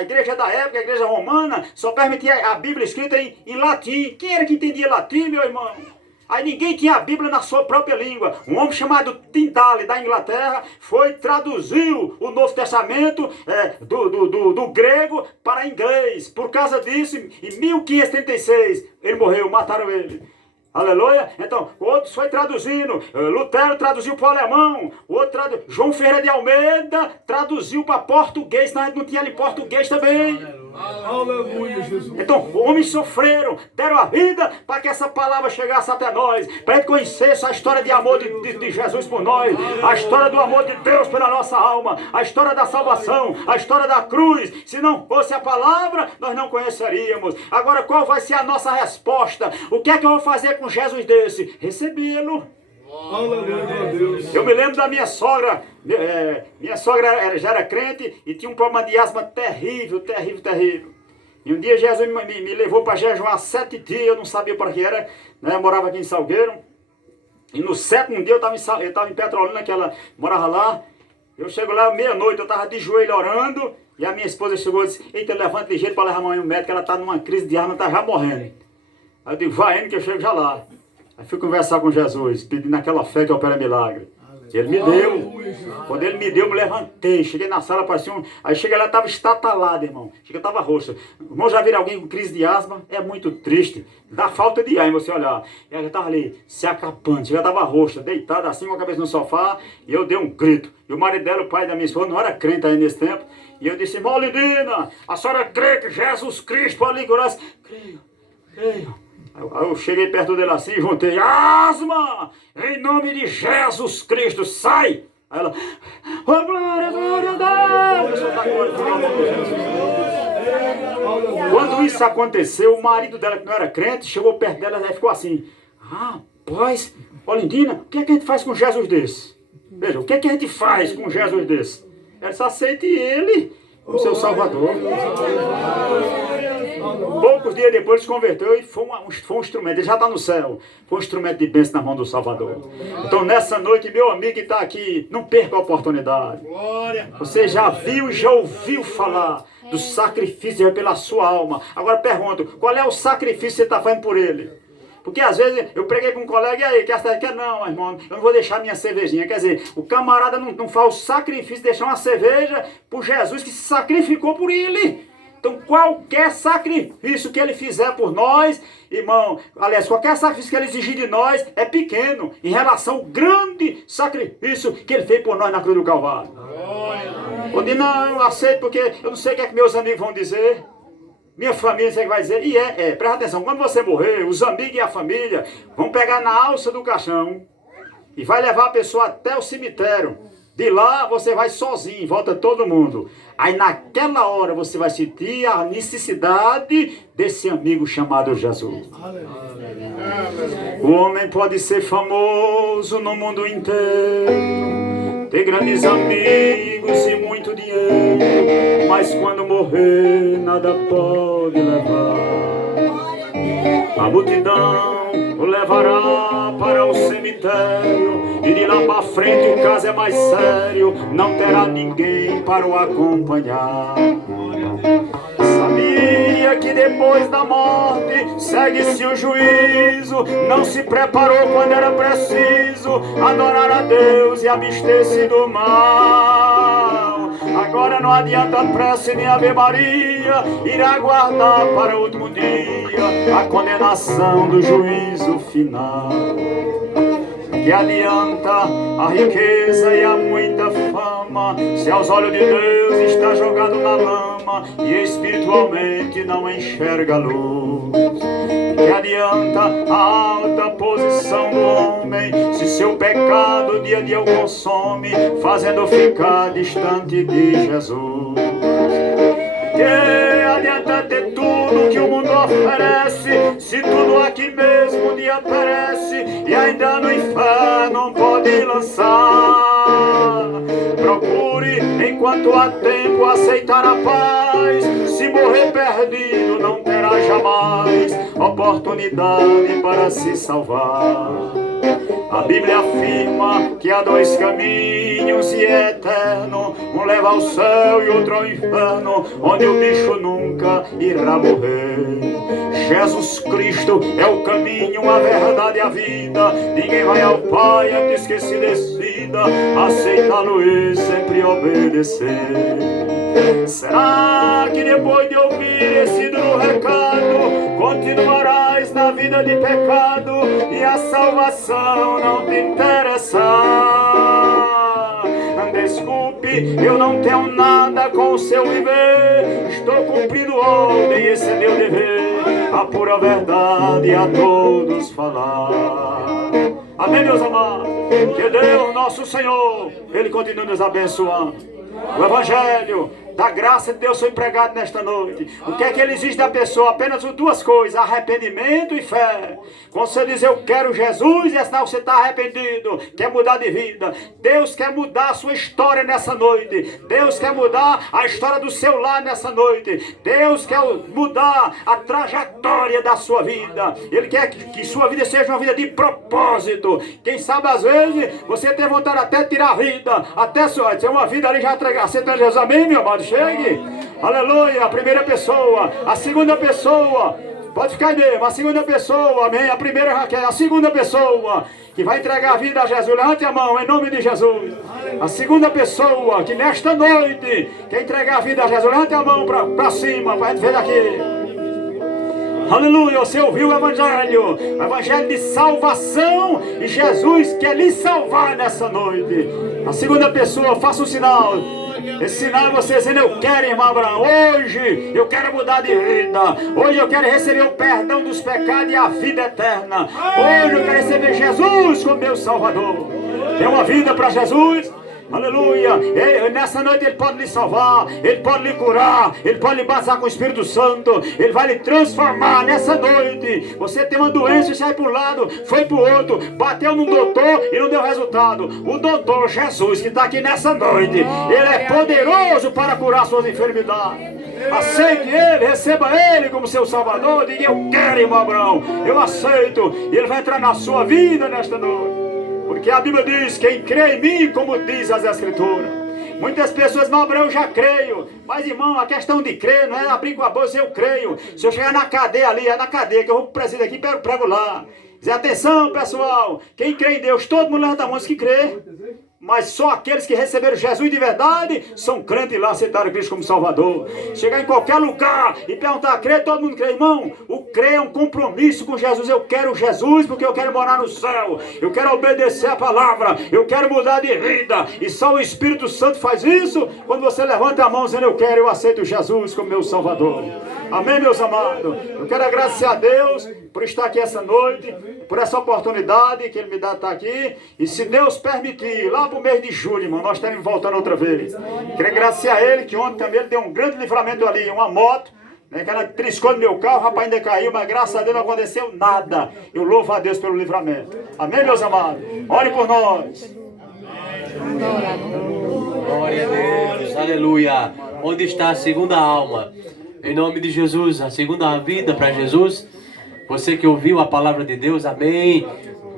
igreja da época, a igreja romana, só permitia a Bíblia escrita em latim. Quem era que entendia latim, meu irmão? Aí ninguém tinha a Bíblia na sua própria língua. Um homem chamado Tyndale, da Inglaterra, traduziu o Novo Testamento do grego para inglês. Por causa disso, em 1536, ele morreu, mataram ele. Aleluia. Então, outros foi traduzindo. Lutero traduziu para o alemão. João Ferreira de Almeida traduziu para português. Na época não tinha ali português também. Aleluia, Jesus. Então, homens sofreram, deram a vida para que essa palavra chegasse até nós. Para a gente conhecer a história de amor de Jesus por nós. A história do amor de Deus pela nossa alma. A história da salvação. A história da cruz. Se não fosse a palavra, nós não conheceríamos. Agora, qual vai ser a nossa resposta? O que é que eu vou fazer com Jesus desse? Recebê-lo. Eu me lembro da minha sogra. Minha sogra já era crente e tinha um problema de asma terrível. E um dia Jesus me levou para jejuar 7 dias. Eu não sabia para que era, né? Eu morava aqui em Salgueiro. E no 7º dia eu estava em Petrolina, que ela morava lá. Eu chego lá meia-noite, eu estava de joelho orando. E a minha esposa chegou e disse: eita, levanta ligeiro para levar a mãe no médico, ela está numa crise de asma, está já morrendo. Aí eu digo: vai indo que eu chego já lá. Aí fui conversar com Jesus, pedindo aquela fé que opera milagre. Ele me deu. Quando ele me deu, eu me levantei. Cheguei na sala, parecia um... Aí cheguei lá, estava estatalado, irmão. Cheguei, estava roxo. Irmão, já viram alguém com crise de asma? É muito triste. Dá falta de ar em você olhar. E ela estava ali, se acapando. Já estava roxa, deitada assim, com a cabeça no sofá. E eu dei um grito. E o marido dela, o pai da minha esposa, não era crente aí nesse tempo. E eu disse: irmão Lindina, a senhora crê que Jesus Cristo pode lhe curar? Creio. Aí eu cheguei perto dele assim e juntei: asma, em nome de Jesus Cristo, sai! Aí ela: oh, glória a Deus! Quando isso aconteceu, o marido dela, que não era crente, chegou perto dela e ficou assim: rapaz, Olindina, o que é que a gente faz com Jesus desse? Veja, o que é que a gente faz com Jesus desse? Ela disse: aceite ele como seu Salvador. Poucos dias depois ele se converteu e foi um instrumento. Ele já está no céu. Foi um instrumento de bênção na mão do Salvador. Então nessa noite, meu amigo que está aqui, não perca a oportunidade. Você já viu e já ouviu falar do sacrifício pela sua alma. Agora pergunto: qual é o sacrifício que você está fazendo por ele? Porque às vezes eu preguei com um colega: e aí, quer não, irmão, eu não vou deixar minha cervejinha. Quer dizer, o camarada não faz o sacrifício de deixar uma cerveja por Jesus que se sacrificou por ele. Então qualquer sacrifício que ele fizer por nós, irmão, aliás, qualquer sacrifício que ele exigir de nós é pequeno em relação ao grande sacrifício que ele fez por nós na cruz do Calvário. Onde não, eu aceito porque eu não sei o que é que meus amigos vão dizer. Minha família, você vai dizer. E presta atenção, quando você morrer, os amigos e a família vão pegar na alça do caixão e vai levar a pessoa até o cemitério. De lá você vai sozinho, volta todo mundo. Aí naquela hora você vai sentir a necessidade desse amigo chamado Jesus. O homem pode ser famoso no mundo inteiro, ter grandes amigos e muito dinheiro, mas quando morrer nada pode levar. A multidão o levará para o cemitério, e de lá para frente o caso é mais sério, não terá ninguém para o acompanhar. Sabia que depois da morte segue-se o juízo, não se preparou quando era preciso adorar a Deus e abster-se do mal. Agora não adianta prece nem Ave Maria, irá aguardar para o último dia a condenação do juízo final. Que adianta a riqueza e a muita fama, se aos olhos de Deus está jogado na lama e espiritualmente não enxerga a luz? Que adianta a alta posição do homem, se seu pecado dia a dia o consome, fazendo ficar distante de Jesus? Que adianta ter tudo que o mundo oferece, se tudo aqui mesmo um dia perece e ainda no inferno pode lançar? Procure enquanto há tempo aceitar a paz, se morrer perdido não terá jamais oportunidade para se salvar. A Bíblia afirma que há dois caminhos e é eterno, um leva ao céu e outro ao inferno, onde o bicho nunca irá morrer. Jesus Cristo é o caminho, a verdade e a vida, ninguém vai ao Pai antes que se decida aceitá-lo e sempre obedecer. Será que depois de ouvir esse duro recado, continuarás na vida de pecado e a salvação não te interessar? Desculpe, eu não tenho nada com o seu viver, estou cumprindo ordem, esse é meu dever, a pura verdade a todos falar. Amém, meus amados? Que Deus, nosso Senhor, Ele continue nos abençoando. O Evangelho da graça de Deus foi pregado nesta noite. O que é que ele exige da pessoa? Apenas duas coisas: arrependimento e fé. Quando você diz eu quero Jesus, é sinal que você está arrependido, quer mudar de vida. Deus quer mudar a sua história nessa noite. Deus quer mudar a história do seu lar nessa noite. Deus quer mudar a trajetória da sua vida. Ele quer que sua vida seja uma vida de propósito. Quem sabe às vezes você tem vontade até de tirar a vida, até ter uma vida ali já entregar. Aceita Jesus, amém, meu amado? Chegue, aleluia. A primeira pessoa, a segunda pessoa, pode ficar aí mesmo, a segunda pessoa, amém. A primeira Raquel, a segunda pessoa que vai entregar a vida a Jesus, levante a mão em nome de Jesus. A segunda pessoa que nesta noite quer entregar a vida a Jesus, levante a mão para cima, para a gente ver daqui. Aleluia, você ouviu o Evangelho de salvação, e Jesus quer lhe salvar nessa noite. A segunda pessoa, faça um sinal. Esse sinal é você dizendo: eu quero, irmão Abraão, hoje eu quero mudar de vida, hoje eu quero receber o perdão dos pecados e a vida eterna, hoje eu quero receber Jesus como meu Salvador. Tem uma vida para Jesus? Aleluia. Nessa noite Ele pode lhe salvar, Ele pode lhe curar, Ele pode lhe batizar com o Espírito Santo, Ele vai lhe transformar nessa noite. Você tem uma doença e sai para um lado, foi para o outro, bateu no doutor e não deu resultado. O doutor Jesus que está aqui nessa noite, Ele é poderoso para curar suas enfermidades. Aceite Ele, receba Ele como seu Salvador. Diga: eu quero, irmão Abraão, eu aceito. E Ele vai entrar na sua vida nesta noite. Porque a Bíblia diz: quem crê em mim, como diz as Escrituras. Muitas pessoas: não, Abraão, eu já creio. Mas, irmão, a questão de crer não é abrir com a boca e dizer eu creio. Se eu chegar na cadeia ali, é na cadeia que eu vou pro presídio aqui, prego lá. Dizer: atenção, pessoal, quem crê em Deus, todo mundo levanta a mão que crê. Mas só aqueles que receberam Jesus de verdade são crentes lá, aceitaram Cristo como Salvador. Chegar em qualquer lugar e perguntar: crê? Todo mundo crê. Irmão, o crer é um compromisso com Jesus. Eu quero Jesus porque eu quero morar no céu, eu quero obedecer a palavra, eu quero mudar de vida. E só o Espírito Santo faz isso quando você levanta a mão dizendo: eu quero, eu aceito Jesus como meu Salvador. Amém, meus amados? Eu quero agradecer a Deus por estar aqui essa noite, por essa oportunidade que Ele me dá de estar aqui. E se Deus permitir, lá para o mês de julho, irmão, nós estaremos voltando outra vez. Quero agradecer a Ele, que ontem também Ele deu um grande livramento ali, uma moto, né, que ela triscou no meu carro, o rapaz ainda caiu, mas graças a Deus não aconteceu nada. Eu louvo a Deus pelo livramento. Amém, meus amados? Ore por nós. Glória a Deus, aleluia. Onde está a segunda alma? Em nome de Jesus, a segunda vida para Jesus. Você que ouviu a palavra de Deus, amém.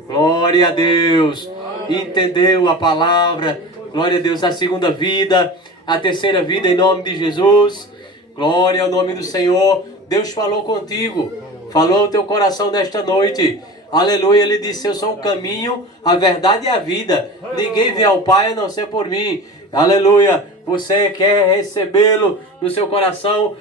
Glória a Deus. Entendeu a palavra. Glória a Deus. A segunda vida, a terceira vida em nome de Jesus. Glória ao nome do Senhor. Deus falou contigo. Falou ao teu coração nesta noite. Aleluia. Ele disse: eu sou o caminho, a verdade e a vida. Ninguém vem ao Pai a não ser por mim. Aleluia. Você quer recebê-lo no seu coração?